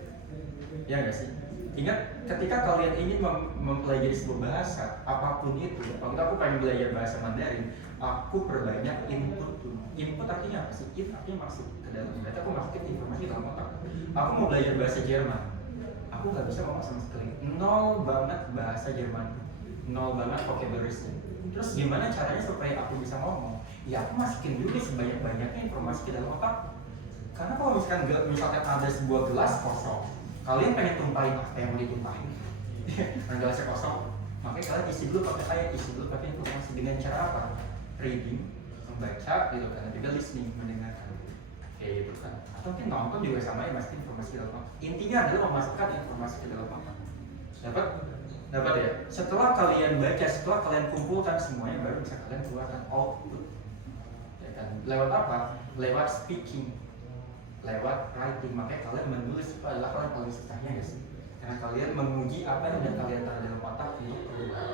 ya nggak sih? Ingat, ketika kalian ingin mempelajari sebuah bahasa apapun itu, waktu aku pengen belajar bahasa Mandarin, aku perbanyak input tuh. Input artinya apa sih? Input artinya masuk ke dalam. Berarti aku masukin informasi dalam otak. Aku mau belajar bahasa Jerman, aku nggak bisa ngomong sama sekali, nol banget bahasa Jerman, nol banget vocabulary-nya. Terus gimana caranya supaya aku bisa ngomong? Ya aku masukin dulu sebanyak-banyaknya informasi ke dalam otak. Karena kalau misalkan ada sebuah gelas kosong, kalian pengen tumpahin apa yang mau ditumpahin? Gelasnya kosong, makanya kalian isi dulu pakai ayat, isi dulu pakai informasi. Dengan cara apa? Reading, membaca gitu kan, juga listening, mendengarkan kayak gitu kan. Atau mungkin nonton juga sama ya, masukin informasi ke dalam otak. Intinya adalah memasukkan informasi ke dalam otak. Dapat ya? Setelah kalian baca, setelah kalian kumpulkan semuanya, baru bisa kalian keluarkan output. Ya kan? Lewat apa? Lewat speaking, lewat writing. Makanya kalian menulis itu adalah kalian paling susahnya guys. karena kalian menguji apa yang udah kalian taruh dalam otak untuk keluar.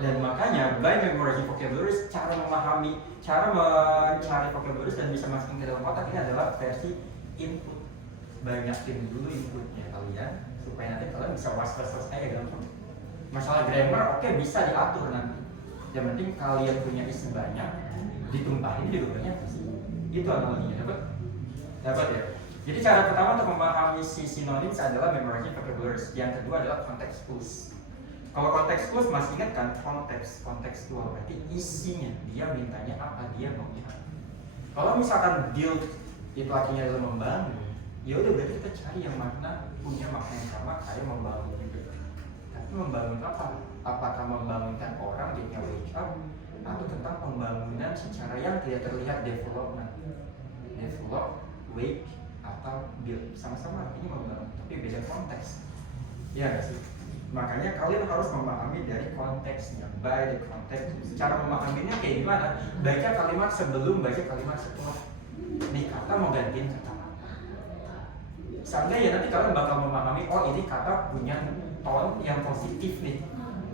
Dan makanya by memorizing vocabularies, cara mencari vocabularies dan bisa masukin ke dalam otak ini adalah versi input. Banyakin dulu inputnya kalian supaya nanti kalian bisa was-was aja gampang. Masalah grammar oke, bisa diatur nanti. Yang penting kalian punya isi banyak, ditumpahin juga banyak sih. Itu analoginya, dapat ya. Jadi cara pertama untuk memahami si synonyms adalah memorizing vocabularies. Yang kedua adalah context clues. Kalau konteks clues masih ingat kan, kontekstual berarti isinya, dia mintanya apa, dia maunya apa. Kalau misalkan build itu artinya adalah membangun, ya udah berarti kita cari yang punya makna yang sama kayak membangun juga. Tapi membangun apa? Apakah membangunkan orang di wake up, atau tentang pembangunan secara yang tidak terlihat, development, wake atau build, sama-sama artinya membangun, tapi beda konteks. Ya nggak sih? Makanya kalian harus memahami dari konteksnya, by the context. Cara memahaminya kayak gimana? Baca kalimat sebelum, baca kalimat setelah. Nih kata mau gantiin kata apa? Seandainya nanti kalian bakal memahami, oh ini kata punya tone yang positif nih,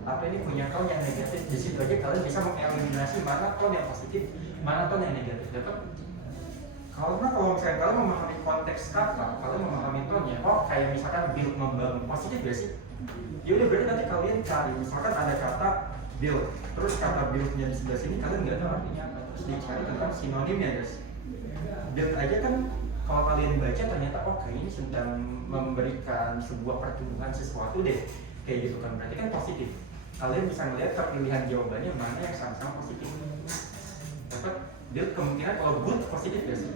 apa ini punya tone yang negatif. Di situ aja kalian bisa mengeliminasi mana tone yang positif, mana tone yang negatif. Dapat? Kalau misalnya kalian memahami konteks kata, kalian memahami tone-nya, oh kayak misalkan build membangun, positif gak sih? Ya udah berarti nanti kalian cari, misalkan ada kata build, terus kata build-nya di sebelah sini kalian nggak tahu artinya apa, terus dicari tentang sinonimnya guys. Build aja kan kalau kalian baca ternyata oh kayak ini sedang memberikan sebuah pertumbuhan sesuatu deh, kayak gitu kan, berarti kan positif. Kalian bisa melihat pilihan jawabannya mana yang sama-sama positif. Dapat build kemungkinan kalau good positif gak sih?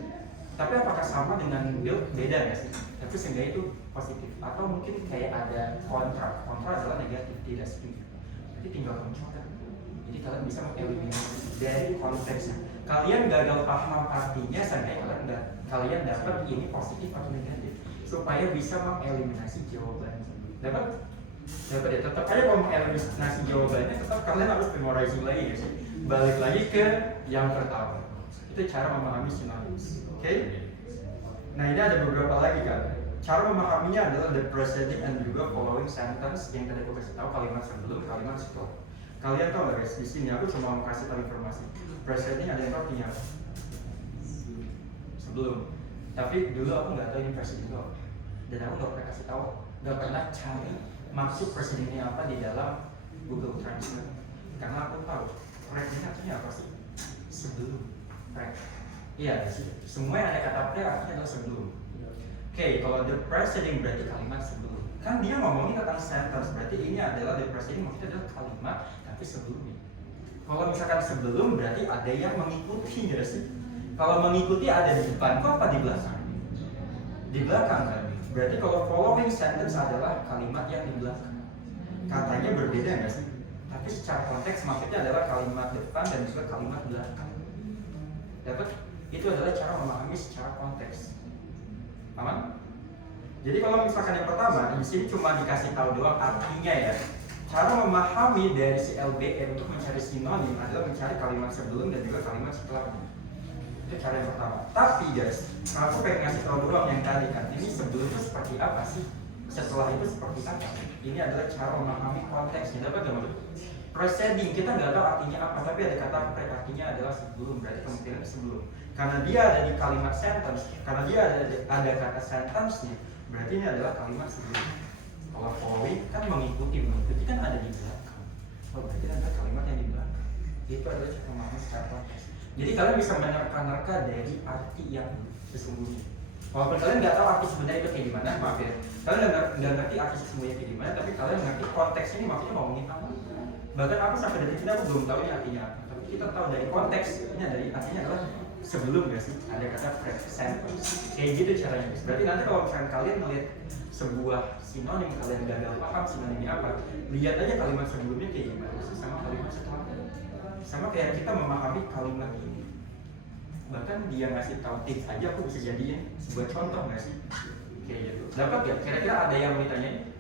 Tapi apakah sama dengan build, beda gak sih? Tapi seenggaknya itu positif. Atau mungkin kayak ada kontra adalah negatif, tidak setuju. Jadi tinggal mencoba. Jadi kalian bisa mengeliminasi dari konteksnya. Kalian gagal paham artinya sampai kalian dapat ini positif atau negatif, supaya bisa mengeliminasi jawabannya. Dapat ya, tetap aja kalau mengeliminasi jawabannya, tetap kalian harus memorizing lagi ya sih. Balik lagi ke yang pertama, itu cara memahami synonyms. Oke? Nah ini ada beberapa lagi kan. Cara memahaminya adalah the preceding and juga following sentence, yang tadi aku kasih tahu, kalimat sebelum, kalimat setelah. Kalian tahu nggak guys? Di sini aku cuma mau kasih tahu informasi. Preceding ada yang artinya apa? Sebelum. Tapi dulu aku nggak tahu ini preceding itu apa. Dan aku nggak pernah kasih tahu, nggak pernah cari maksud precedingnya apa di dalam Google Translate. Karena aku tahu preceding artinya apa sih? Sebelum. Iya sih. Semua yang ada kata pre artinya adalah sebelum. Oke, kalau the preceding berarti kalimat sebelum. Kan dia ngomongin tentang sentence, berarti ini adalah the preceding, maksudnya adalah kalimat tapi sebelumnya. Kalau misalkan sebelum berarti ada yang mengikuti ya sih. Kalau mengikuti ada di depan, kok apa di belakang? Di belakang kan. Berarti kalau following sentence adalah kalimat yang di belakang. Katanya berbeda nggak sih? Tapi secara konteks maksudnya adalah kalimat depan dan juga kalimat belakang. Dapat? Itu adalah cara memahami secara konteks. Aman? Jadi kalau misalkan yang pertama, di sini cuma dikasih tahu doang artinya ya. Cara memahami dari si LBM untuk mencari sinonim adalah mencari kalimat sebelum dan juga kalimat setelah. Itu cara yang pertama. Tapi guys, aku pengen ngasih tahu doang yang tadi kan. Ini sebelum itu seperti apa sih? Setelah itu seperti apa? Ini adalah cara memahami konteksnya. Dapat nggak maksud? Preceding kita nggak tahu artinya apa, tapi ada kata pre artinya adalah sebelum, berarti kemungkinan sebelum. Karena dia ada di kalimat sentence, karena dia ada kata sentence-nya, berarti ini adalah kalimat sebelum. Kalau following kan mengikuti kan ada di belakang. Oh, berarti ada kalimat yang di belakang. Itu adalah cara memahami secara konteks. Jadi kalian bisa menerka-nerka dari arti yang sesungguhnya. Walaupun kalian nggak tahu arti sebenarnya itu kayak gimana, maaf ya. Kalian nggak ngerti arti sesungguhnya kayak gimana, tapi kalian ngerti konteks ini maksudnya ngomongin apa. Bahkan aku sampai detik ini aku belum tahu ini artinya apa. Tapi kita tahu dari konteks ini dari artinya adalah sebelum nggak sih? Ada kata present. Kayak gitu caranya. Berarti nanti kalau misalkan kalian melihat sebuah sinonim, kalian gagal paham sinonimnya apa, lihat aja kalimat sebelumnya kayak gimana sih sama kalimat setelahnya. Sama kayak kita memahami kalimat ini. Bahkan dia ngasih tahu tips aja aku bisa jadiin sebuah contoh nggak sih? Kayak gitu. Dapat ya? Kira-kira ada yang mau ditanyain?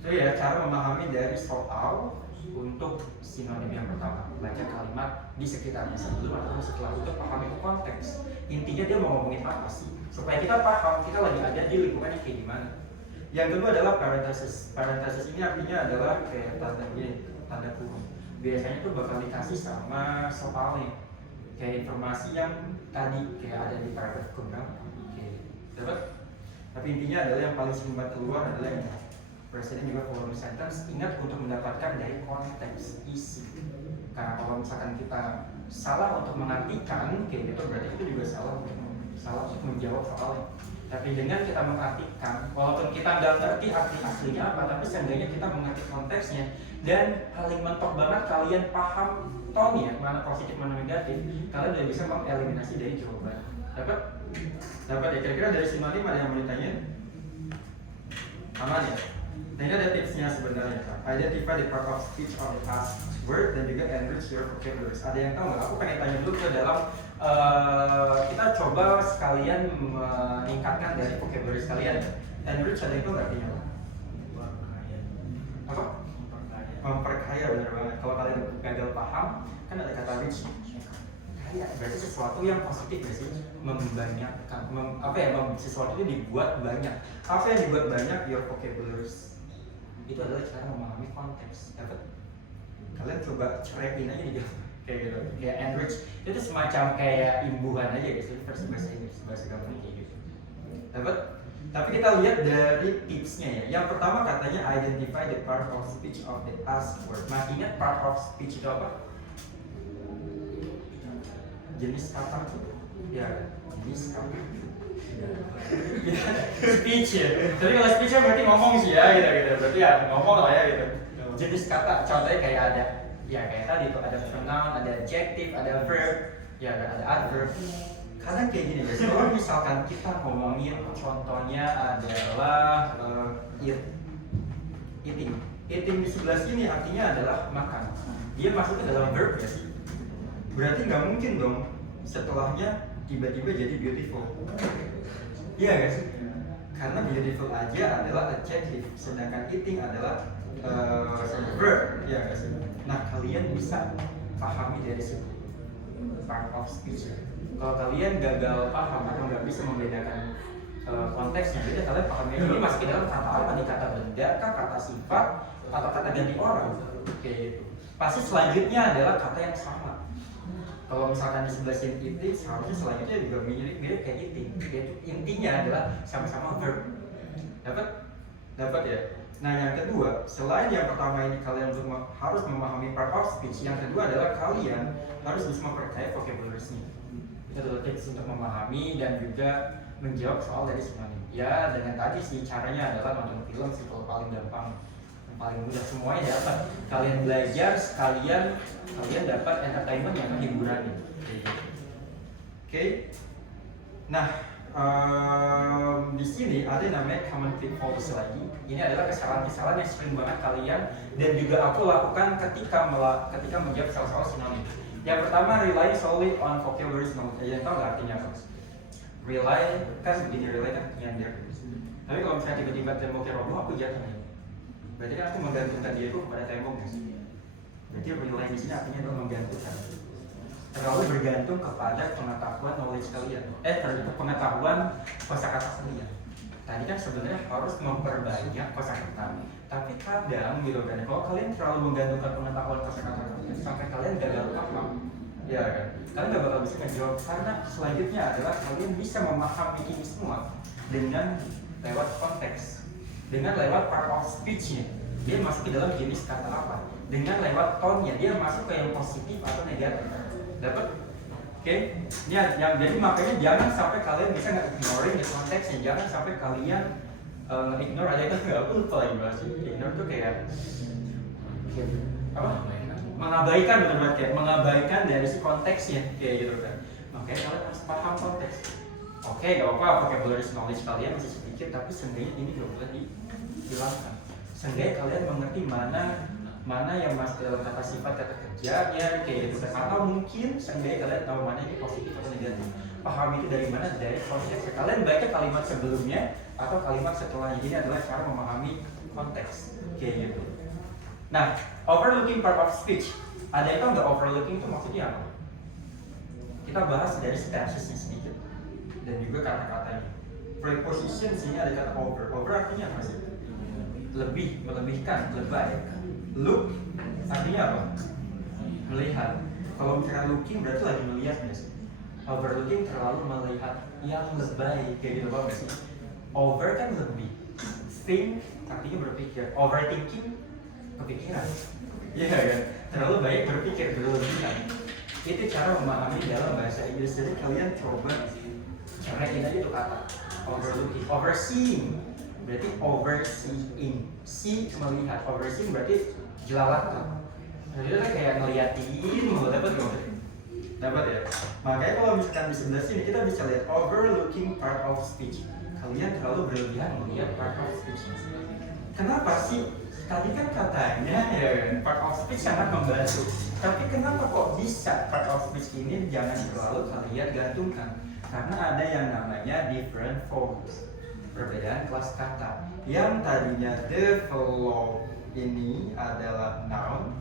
So ya, cara memahami dari soal untuk sinonim yang pertama, baca kalimat di sekitarnya sebelum atau setelah itu, pahami konteks. Intinya dia mau ngomongin apa sih? Supaya kita paham kita lagi ada di lingkungan yang kayak gimana. Yang kedua adalah parenthesis. Parenthesis ini artinya adalah kayak tanda gini, tanda kurung. Biasanya tuh bakal dikasih sama soalnya, kayak informasi yang tadi kayak ada di paragraf keberapa. Oke, dapat? Tapi intinya adalah yang paling sering keluar adalah yang presiden juga following sentence. Ingat untuk mendapatkan dari konteks isi. Karena kalau misalkan kita salah untuk mengartikan kayak gitu, berarti itu juga salah untuk menjawab soalnya. Tapi dengan kita mengartikan, walaupun kita nggak ngerti arti aslinya apa, tapi seenggaknya kita mengerti konteksnya. Dan paling mentok banget kalian paham tone-nya, mana positif mana negatif, kalian udah bisa mengeliminasi dari jawaban. Dapat? Dapat ya? Kira-kira dari sinonim ada yang mau ditanya? Aman ya? Nah ini ada tipsnya sebenarnya. Identify the part of speech of the past word dan juga enrich your vocabulary. Ada yang tahu nggak? Aku pengen tanya dulu ke dalam kita coba sekalian meningkatkan dari vocabulary sekalian. Enrich ada itu artinya apa? Apa? Memperkaya, benar banget. Kalau kalian gagal paham, kan ada kata rich. Kaya berarti sesuatu yang positif gak sih? Membanyakkan, sesuatu itu dibuat banyak. Apa yang dibuat banyak? Your vocabularies. Itu adalah cara memahami konteks. Dapat? Kalian coba cerekin aja nih, kayak gitu. Kayak enrich itu semacam kayak imbuhan aja guys. Itu versi bahasa Inggris, bahasa gampang kayak gitu. Dapat? Tapi kita lihat dari tipsnya ya. Yang pertama katanya identify the part of speech of the past word. Masih ingat part of speech itu apa? Jenis kata itu, ya jenis kata. Ya, speech ya. Tapi kalau speechnya berarti ngomong sih ya, gitu. Berarti ya ngomong lah ya gitu. Jenis kata, contohnya kayak ada, ya kayak tadi itu ada pronoun, ada adjective, ada verb, ya ada adverb. Kadang kayak gini guys. Kalau misalkan kita ngomongin contohnya adalah eating. Eating di sebelah sini artinya adalah makan. Dia masuk ke dalam verb ya sih. Berarti nggak mungkin dong setelahnya tiba-tiba jadi beautiful. Iya guys, karena beautiful aja adalah adjective, sedangkan eating adalah verb. Iya guys. Nah kalian bisa pahami dari situ part of speech. Kalau kalian gagal paham atau nggak bisa membedakan konteksnya, jadi kalian pahamnya ini masuk ke dalam kata apa nih, kata benda, kata sifat, atau kata ganti orang, kayak gitu. Pasti selanjutnya adalah kata yang sama. Kalau misalkan di sebelah sini eating, seharusnya selanjutnya juga mirip-mirip kayak eating. Yaitu intinya adalah sama-sama verb. Dapat ya. Nah yang kedua, selain yang pertama ini kalian harus memahami part of speech, yang kedua adalah kalian harus bisa memperkaya vocabulary-nya. Itu adalah tips untuk memahami dan juga menjawab soal dari sinonim. Ya dengan tadi sih caranya adalah nonton film sih kalau paling gampang. Paling mudah semuanya dapat. Kalian belajar sekalian kalian dapat entertainment yang hiburan nih. Oke. Nah, di sini ada yang namanya common pitfalls lagi. Ini adalah kesalahan-kesalahan yang sering banget kalian dan juga aku lakukan ketika menjawab soal-soal sinonim. Yang pertama, rely solely on vocabulary knowledge. Yang tahu nggak artinya apa? Rely kan begini, rely kan nyender. Tapi kalau misalnya tiba-tiba temboknya roboh, aku jatuh nih. Berarti kan aku menggantungkan dia itu kepada tembok guys. Berarti rely di sini artinya adalah menggantungkan. Terlalu bergantung kepada pengetahuan knowledge kalian. Pengetahuan kosakata kalian. Tadi kan sebenarnya harus memperbanyak kosakata. Tapi kadang gitu kan, kalau kalian terlalu menggantungkan pengetahuan kosakata kalian sampai kalian gagal paham, ya kan? Kalian gak bakal bisa menjawab karena selanjutnya adalah kalian bisa memahami ini semua dengan lewat konteks. Dengan lewat part of speech-nya, dia masuk ke dalam jenis kata apa. Dengan lewat tone-nya, dia masuk ke yang positif atau negatif. Dapat? Oke? Ini yang jadi makanya jangan sampai kalian bisa nge-ignoring di konteksnya. Jangan sampai kalian nge-ignore aja, itu nggak lupa lagi bahasa. Ignore tuh kayak apa? Mengabaikan, benar-benar kayak mengabaikan dari si konteksnya, kayak gitu kan. Makanya kalian harus paham konteks. Oke, gak apa-apa, vocabulary knowledge kalian masih sedikit, tapi seenggaknya ini gak boleh dihilangkan. Seenggaknya kalian mengerti mana yang masuk dalam kata sifat, kata kerjanya, kayak gitu. Atau mungkin seenggaknya kalian tahu mana ini positif atau negatif. Paham itu dari mana? Dari konteks. Kalian baca kalimat sebelumnya atau kalimat setelahnya. Ini adalah cara memahami konteks, kayak gitu. Nah, overlooking part of speech. Ada yang tahu nggak overlooking itu maksudnya apa? Kita bahas dari tensesnya sedikit dan juga kata-katanya. Preposition sini ada kata over. Over artinya apa sih? Lebih, melebihkan, lebay. Look artinya apa? Melihat. Kalau misalkan looking berarti lagi melihat guys. Overlooking terlalu melihat yang lebay kayak gitu banget sih. Over kan lebih. Think artinya berpikir. Overthinking kepikiran. Iya kan? Terlalu banyak berpikir, berlebihan. Itu cara memahami dalam bahasa Inggris. Jadi kalian coba corekin aja tuh kata overlooking, overseeing berarti overseeing, see melihat, overseeing berarti jelalatan. Jadi itu kayak ngeliatin, mau dapat nggak? Dapat ya. Makanya kalau misalkan di sebelah sini kita bisa lihat overlooking part of speech. Kalian terlalu berlebihan melihat part of speech. Kenapa sih? Tadi kan katanya ya part of speech sangat membantu. Tapi kenapa kok bisa part of speech ini jangan terlalu kalian gantungkan? Karena ada yang namanya different forms, perbedaan kelas kata. Yang tadinya develop ini adalah noun,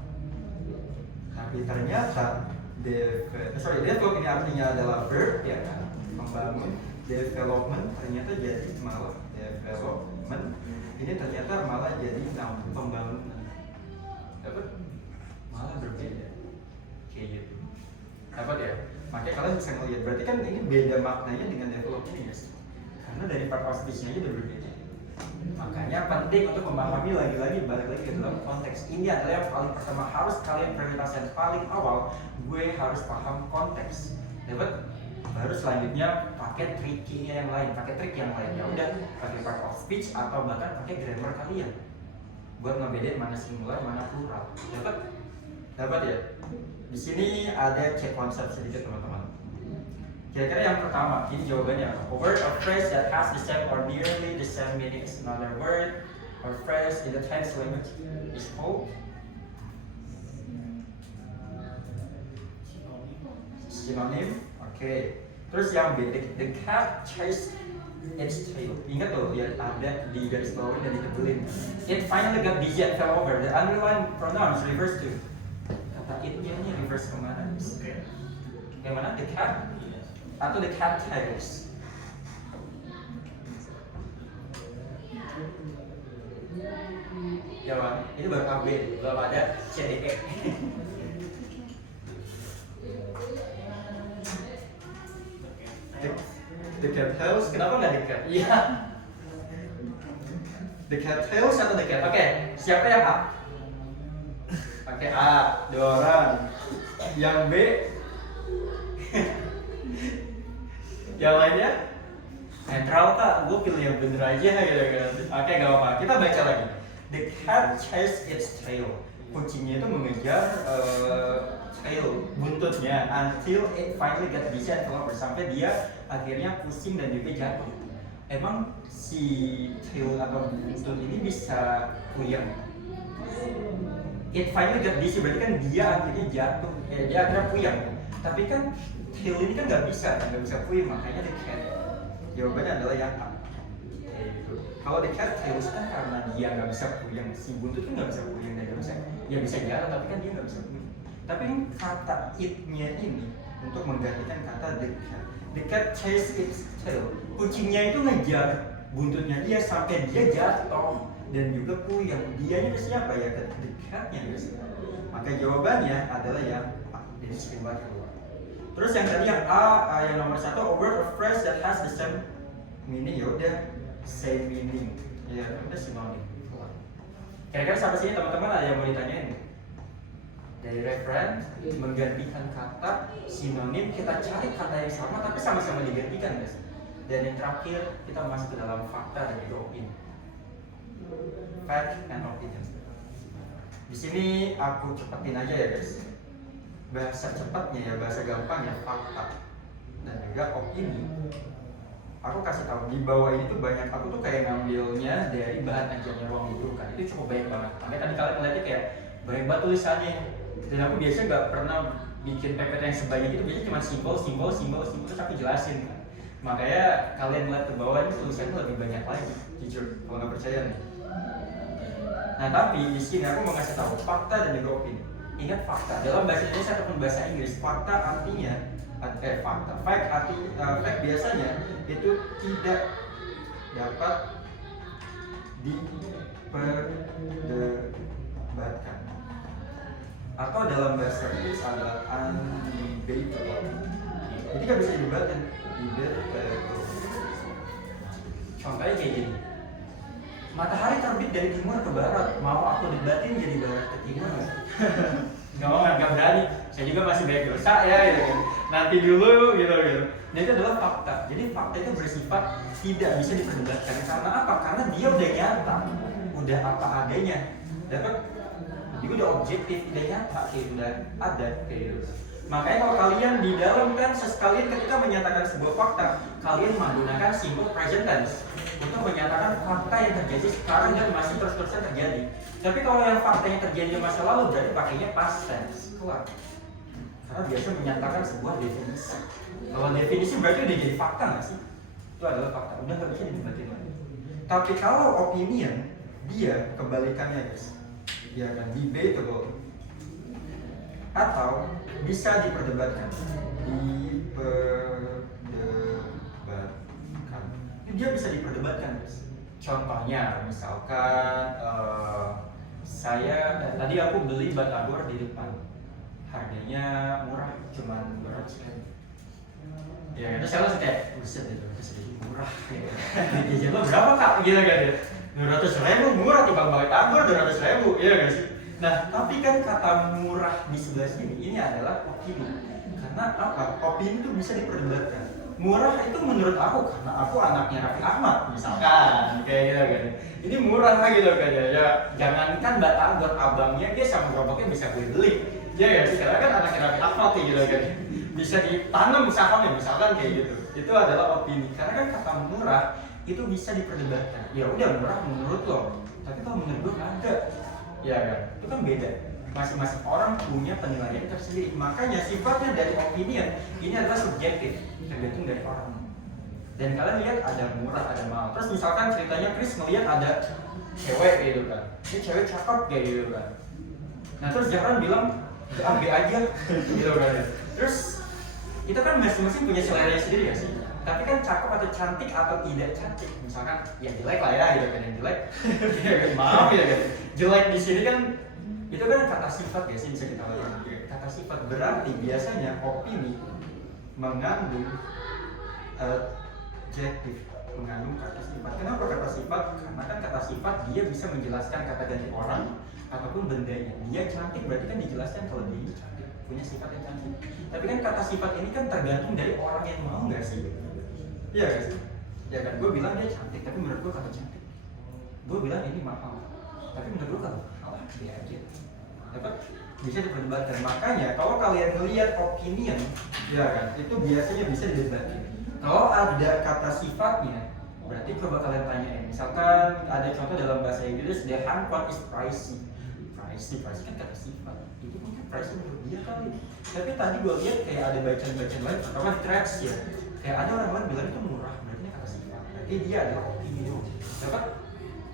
tapi ternyata develop ini artinya adalah verb ya kan, membangun. Development ternyata jadi malah development ini ternyata malah jadi noun, pembangunan. Dapat? Malah berbeda kayak gitu. Dapat ya? Makanya kalian bisa ngeliat, berarti kan ini beda maknanya dengan develop ini guys. Karena dari part of speech-nya aja udah berbeda. Makanya penting untuk memahami lagi-lagi balik lagi ke dalam konteks. Ini adalah yang paling pertama harus kalian prioritaskan paling awal. Gue harus paham konteks. Dapat? Baru selanjutnya pakai triknya yang lain, pakai trik yang lain. Ya udah, pakai part of speech atau bahkan pakai grammar kalian. Buat ngebedain mana singular, mana plural. Dapat? Dapat ya? Di sini ada cek konsep sedikit teman-teman. Kira-kira yang pertama, ini jawabannya apa? A word or phrase that has the same or nearly the same meaning as another word or phrase in the Chinese language is called synonym. Oke. Terus yang B, the cat chased its tail. Ingat tuh, ya ada di garis bawah dan ditebelin. It finally got dizzy and fell over. The underlined pronouns refers to. Kata it-nya ini reverse kemana? Yang mana? The cat? Atau the cat tails? Jawaban, ini baru AB, belum ada CDE. The cat tails, kenapa nggak the cat? Iya. The cat tails atau the cat? Oke, siapa yang A? Oke, A, 2 orang. Yang B? Yang lainnya? Netral kak, gue pilih yang bener aja gitu kan. Oke, gak apa-apa, kita baca lagi. The cat chased its tail. Kucingnya itu mengejar tail, buntutnya, until it finally got busy and fell over, sampai dia akhirnya pusing dan juga jatuh. Emang si tail atau buntut ini bisa puyeng? It finally got busy berarti kan dia akhirnya jatuh, dia akhirnya puyeng. Tapi kan tail ini kan nggak bisa puyeng, makanya the cat. Jawabannya adalah yang A. Gitu. Kalau the cat tails kan karena dia nggak bisa puyeng, si buntut kan nggak bisa puyeng dan nggak bisa, ya bisa jatuh tapi kan dia nggak bisa puyeng. Tapi kata it-nya ini untuk menggantikan kata the cat. The cat chased its tail. Kucingnya itu ngejar buntutnya dia sampai dia jatuh dan juga puyeng. Dianya ke siapa ya? Ke the cat-nya guys. Maka jawabannya adalah yang A. Ini screen keluar. Terus yang tadi yang A, yang nomor 1, a word or phrase that has the same meaning, yaudah same meaning. Ya udah synonym. Kira-kira sampai sini teman-teman ada yang mau ditanyain? Dari referen menggantikan kata sinonim, kita cari kata yang sama tapi sama-sama digantikan guys. Dan yang terakhir kita masuk ke dalam fakta dan juga opini. Fact and opinion. Di sini aku cepetin aja ya guys. Bahasa cepatnya ya, bahasa gampangnya fakta dan juga opini. Aku kasih tahu di bawah ini tuh banyak, aku tuh kayak ngambilnya dari bahan ajarnya ruang guru kan. Itu cukup banyak banget. Makanya tadi kalian ngeliatnya kayak banyak banget tulisannya. Dan aku biasanya nggak pernah bikin PPT yang sebanyak itu, biasanya cuma simbol terus aku jelasin kan. Makanya kalian lihat ke bawah ini tulisannya lebih banyak lagi, jujur kalau nggak percaya nih. Nah tapi di sini aku mau kasih tahu fakta dan juga opini. Ingat fakta dalam bahasa Indonesia ataupun bahasa Inggris, fakta artinya fact biasanya itu tidak dapat diperdebatkan, atau dalam bahasa Inggris adalah undebatable. Jadi nggak bisa didebatin. Debatable. Contohnya kayak gini, matahari terbit dari timur ke barat, mau aku debatin jadi barat ke timur nggak? nggak berani. Saya juga masih banyak dosa ya gitu kan. Nanti dulu gitu. Dan itu adalah fakta. Jadi fakta itu bersifat tidak bisa diperdebatkan. Karena apa? Karena dia udah nyata, udah apa adanya. Dapat, dia udah objektif, udah nyata, kayak udah ada kayak gitu. Makanya kalau kalian di dalam tense, kalian ketika menyatakan sebuah fakta, kalian menggunakan simple present tense untuk menyatakan fakta yang terjadi sekarang dan masih terus-terusan terjadi. Tapi kalau yang fakta yang terjadi di masa lalu, berarti pakainya past tense, keluar. Karena biasa menyatakan sebuah definisi. Kalau definisi berarti udah jadi fakta nggak sih? Itu adalah fakta, udah nggak bisa didebatin lagi. Tapi kalau opinion, dia kebalikannya guys. Dia akan debatable atau bisa diperdebatkan. Dia bisa diperdebatkan guys. Contohnya misalkan tadi aku beli batagor di depan, harganya murah, cuman 200.000. Ya terus saya langsung kayak buset itu murah ya. Jajan lo berapa kak? Gitu kan ya, 200.000 murah timbang batagor 200.000, iya gak sih? Nah tapi kan kata murah di sebelah sini ini adalah opini. Karena apa? Opini itu bisa diperdebatkan. Murah itu menurut aku karena aku anaknya Raffi Ahmad misalkan, kayak gitu kan. Ini murah gitu kan ya. Jangankan batagor, abangnya dia sama gerobaknya bisa gue beli. Ya sih, karena kan anaknya Raffi Ahmad gitu kan. Bisa ditanam sahamnya misalkan kayak gitu. Itu adalah opini. Karena kan kata murah itu bisa diperdebatkan. Ya udah murah menurut lo. Tapi kalau menurut gue kagak. Ya kan? Itu kan beda. Masing-masing orang punya penilaian tersendiri. Makanya sifatnya dari opinion ini adalah subjektif, tergantung dari orang. Dan kalian lihat ada murah, ada mahal. Terus misalkan ceritanya Chris ngelihat ada cewek gitu kan. Ini cewek cakep kayak gitu kan. Nah terus jangan bilang ambil aja gitu kan. Terus itu kan masing-masing punya selera sendiri ya sih. Tapi kan cakep atau cantik atau tidak cantik, misalkan ya jelek lah ya gitu kan, yang jelek maaf ya kan. Jelek di sini kan itu kan kata sifat ya sih, bisa kita lihat kata sifat. Berarti biasanya opini mengandung adjektif, mengandung kata sifat. Kenapa kata sifat? Karena kan kata sifat dia bisa menjelaskan kata ganti orang ataupun bendanya. Dia cantik berarti kan dijelaskan kalau dia ini cantik, punya sifat yang cantik. Tapi kan kata sifat ini kan tergantung dari orang yang mau nggak sih? Iya nggak sih? Ya kan, gue bilang dia cantik, tapi menurut gue kata cantik. Gue bilang ini mahal, tapi menurut gue kata mahal, dia aja. Dapat bisa diperdebatkan. Makanya kalau kalian melihat opinion, ya kan, itu biasanya bisa didebatin. Kalau ada kata sifatnya, berarti coba kalian tanyain. Misalkan ada contoh dalam bahasa Inggris, the handphone is pricey. Pricey kan kata sifat. Itu mungkin pricey menurut dia kali. Tapi tadi gue lihat kayak ada bacaan-bacaan lain, atau kan threads ya. Kayak ada orang lain bilang itu murah, berarti kata sifat. Berarti dia adalah opini dulu.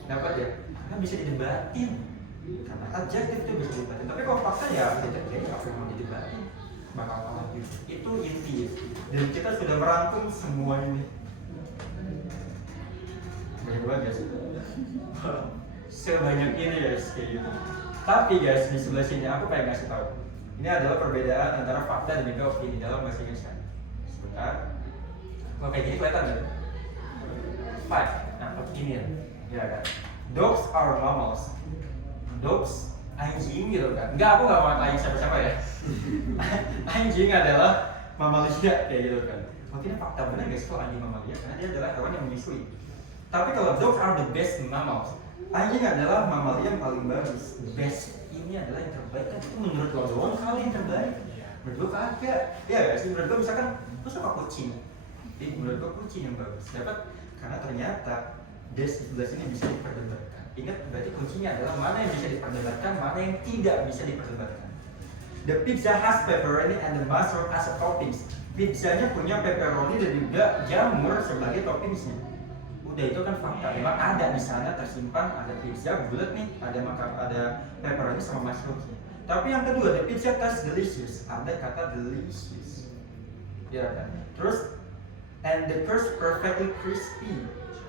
Dapat ya? Karena bisa didebatin. Karena adjektif itu bisa didebatin. Tapi kalau fakta ya tidak jadi apa yang mau didebatin, bakal kalah gitu. Itu inti. Dan kita sudah merangkum semua ini. Banyak banget guys. Sebanyak ini guys kayak gitu. Tapi guys di sebelah sini aku pengen ngasih tahu. Ini adalah perbedaan antara fakta dan juga opini dalam bahasa Indonesia. Sebentar. Kalau kayak gini kelihatan nggak? Fact. Nah opinion. Ya kan. Dogs are mammals. Dogs anjing gitu kan. Enggak, aku nggak mau ngatain siapa-siapa ya. Anjing adalah mamalia kayak gitu kan. Maksudnya fakta benar guys kalau anjing mamalia karena dia adalah hewan yang menyusui. Tapi kalau dogs are the best mammals, anjing adalah mamalia yang paling bagus. Best ini adalah yang terbaik kan, itu menurut lo doang kali yang terbaik. Menurut lo kagak. Ya guys, menurut lo misalkan lo suka kucing. Jadi menurut lo kucing yang bagus. Dapat karena ternyata best di sebelah sini bisa diperdebatkan. Ingat berarti kuncinya adalah mana yang bisa diperdebatkan, mana yang tidak bisa diperdebatkan. The pizza has pepperoni and the mushroom as a toppings. Pizzanya punya pepperoni dan juga jamur sebagai toppingsnya. Udah itu kan fakta. Memang ada di sana tersimpan ada pizza bulat nih, ada pepperoni sama mushroomnya. Tapi yang kedua, the pizza tastes delicious. Ada kata delicious. Ya kan. Terus and the crust perfectly crispy.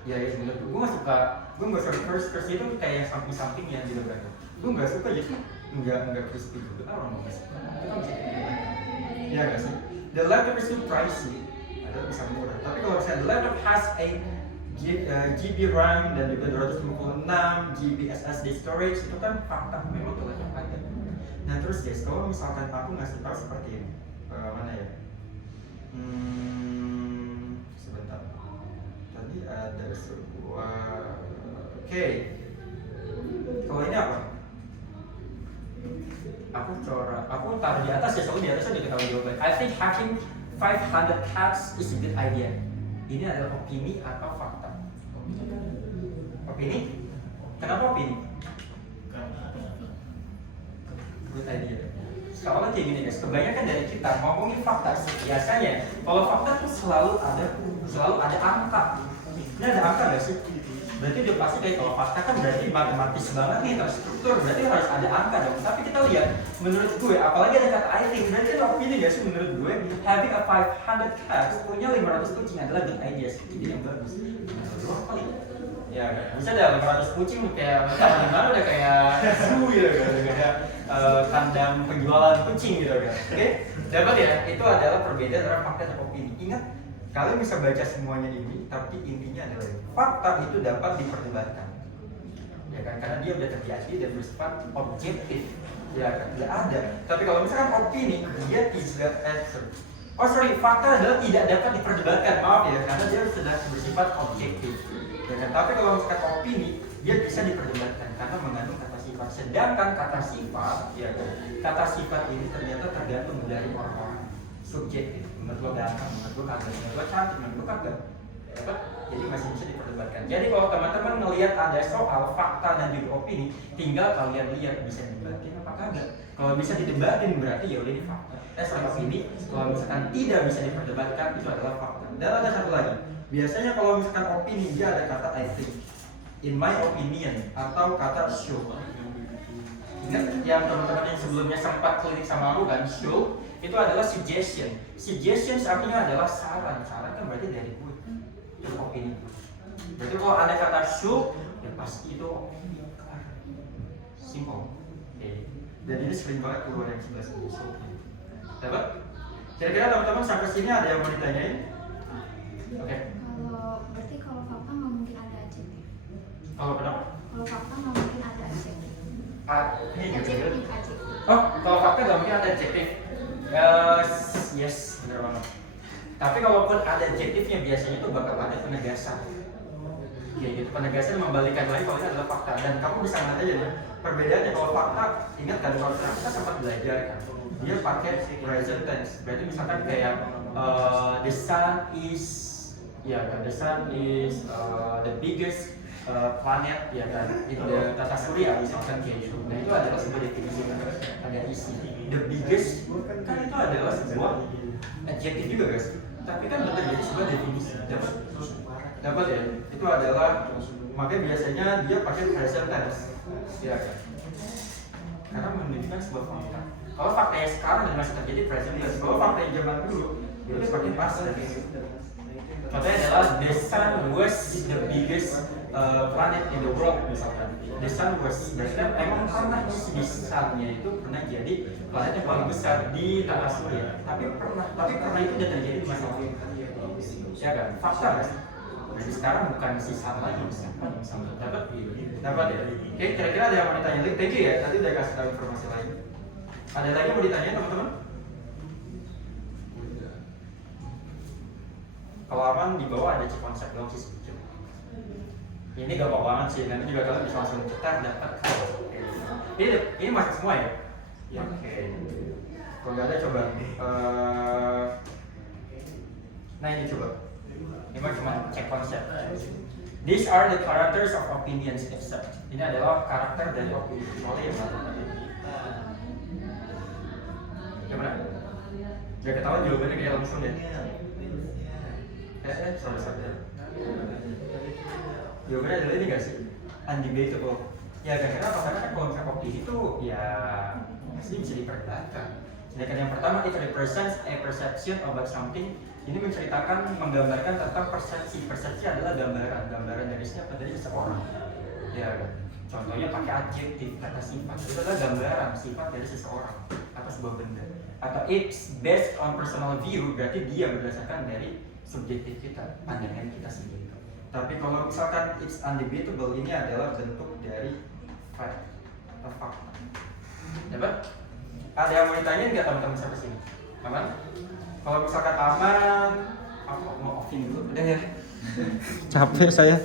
Ya menurut gue nggak suka, gue nggak suka curse itu kayak yang samping-sampingnya gitu kan. Gue nggak suka jadi nggak crispy juga. Orang nggak suka. Itu kan bisa ya nggak sih? The laptop is too pricey, ada bisa murah. Tapi kalau misalnya the laptop has a GB RAM dan juga 256 GB SSD storage, itu kan fakta memang tuh laptop ada. Nah terus guys, kalau misalkan aku ngasih tahu seperti ini, mana ya? Sebentar. Tadi ada sebuah, oke. Kalau ini apa? Aku taruh di atas ya, soalnya di atasnya diketahui jawaban. I think having 500 cats is a good idea. Ini adalah opini atau fakta? Opini? Kenapa opini? Good idea. Soalnya kayak gini guys, kebanyakan dari kita ngomongin fakta biasanya kalau fakta tuh selalu ada angka. Ini ada angka nggak sih? Berarti udah pasti kayak kalau fakta kan berarti matematis banget nih, terstruktur, berarti harus ada angka dong. Tapi kita lihat, menurut gue, apalagi ada kata I think, berarti ada opini gak sih menurut gue? Having a 500 cats, punya 500 kucing adalah good idea, ide yang bagus. Nah, kali ya bisa ada 500 kucing kayak gimana udah kayak zoo gitu kan, udah kayak kandang penjualan kucing gitu kan. Oke, dapat ya? Itu adalah perbedaan antara fakta dan opini. Ingat, kalian bisa baca semuanya ini, tapi intinya adalah fakta itu dapat diperdebatkan, ya kan? Karena dia udah terjadi dan bersifat objektif, ya kan? Tidak ada. Tapi kalau misalkan opini, dia tidak fakta adalah tidak dapat diperdebatkan, maaf ya, karena dia sudah bersifat objektif, ya kan? Tapi kalau misalkan opini, dia bisa diperdebatkan karena mengandung kata sifat. Sedangkan kata sifat, ya kan? Kata sifat ini ternyata tergantung dari orang-orang, subjektif. Menurut lo ganteng, menurut lo kagak, menurut lo cantik, menurut lo kagak, ya, jadi masih bisa diperdebatkan. Jadi kalau teman-teman ngelihat ada soal fakta dan juga opini, tinggal kalian lihat bisa didebatin apa kagak. Kalau bisa didebatin berarti ya udah ini fakta. Opini, kalau misalkan tidak bisa diperdebatkan itu adalah fakta. Dan ada satu lagi, biasanya kalau misalkan opini dia ada kata I think, in my opinion, atau kata should. Ingat yang teman-teman yang sebelumnya sempat klinik sama aku kan, should itu adalah suggestion. Suggestion artinya adalah saran. Saran kan berarti dari gue. Itu opini. Berarti kalau ada kata should, ya pasti itu opini. Simple. Okay. Dan ini sering banget keluar yang sebelah sini. Dapat? Kira-kira teman-teman sampai sini ada yang mau ditanyain? Oke. Berarti kalau fakta nggak mungkin ada adjektif. Kalau kenapa? Kalau fakta nggak mungkin ada adjektif. Adjektif. Adjektif. Oh, kalau fakta nggak mungkin ada adjektif. Yes, benar banget. Tapi kalaupun ada adjektifnya biasanya itu bakal ada penegasan. Kayak gitu, penegasan membalikan lagi kalau ini adalah fakta. Dan kamu bisa ngeliat aja nih, perbedaannya kalau fakta, ingat kan kalau kita sempat belajar kan, dia pakai present tense. Berarti misalkan kayak the sun is, ya kan, the sun is the biggest planet, ya kan, itu tata surya misalkan kayak gitu. Nah itu adalah sebuah definisi yang ada isi. The biggest kan itu adalah sebuah adjektif juga guys. Tapi kan betul jadi sebuah definisi. Dapat ya? Itu adalah, makanya biasanya dia pakai present tense, ya kan? Karena menunjukkan sebuah fakta. Kalau fakta yang sekarang dan masih terjadi present tense. Kalau fakta yang zaman dulu itu seperti past tense. Contohnya adalah the sun was the biggest planet in the world misalkan. The sun was, berarti kan emang pernah di sunnya itu pernah jadi planet yang paling besar di tata surya. Tapi pernah itu udah terjadi di masa lalu. Ya kan? Fakta kan? Jadi sekarang bukan si sun lagi, misalkan. Dapat ya? Oke, kira-kira ada yang mau ditanya lagi? Thank you ya, tadi udah kasih tahu informasi lain. Ada lagi mau ditanya teman-teman? Kalau aman di bawah ada konsep doang sih sedikit. Ini gampang banget sih, nanti juga kalian bisa langsung cetak dapat. Ini masuk semua ya? Ya oke. Kalau nggak ada coba. Nah ini coba. Ini mah cuma cek konsep. These are the characters of opinions except. Ini adalah karakter dari opini. Soalnya yang mana? Gimana? Gak ketahuan jawabannya kayak langsung deh. Sorry. Jawabannya adalah ini gak sih? Undebatable. Ya kenapa? Karena kan kalau misalnya opini itu ya pasti bisa diperdebatkan. Sedangkan yang pertama, it represents a perception about something Ini menceritakan, menggambarkan tentang persepsi. Persepsi adalah gambaran dari siapa? Dari seseorang. Ya, contohnya pakai adjektif, kata sifat. Itu adalah gambaran sifat dari seseorang atau sebuah benda. Atau it's based on personal view, berarti dia berdasarkan dari subjektif kita, pandangan kita sendiri. Tapi kalau misalkan it's undebatable, ini adalah bentuk dari fact atau fakta. Dapat? Ada yang mau ditanyain nggak teman-teman sampai sini? Aman? Kalau misalkan aman, aku mau offin dulu. Udah ya. Capek saya.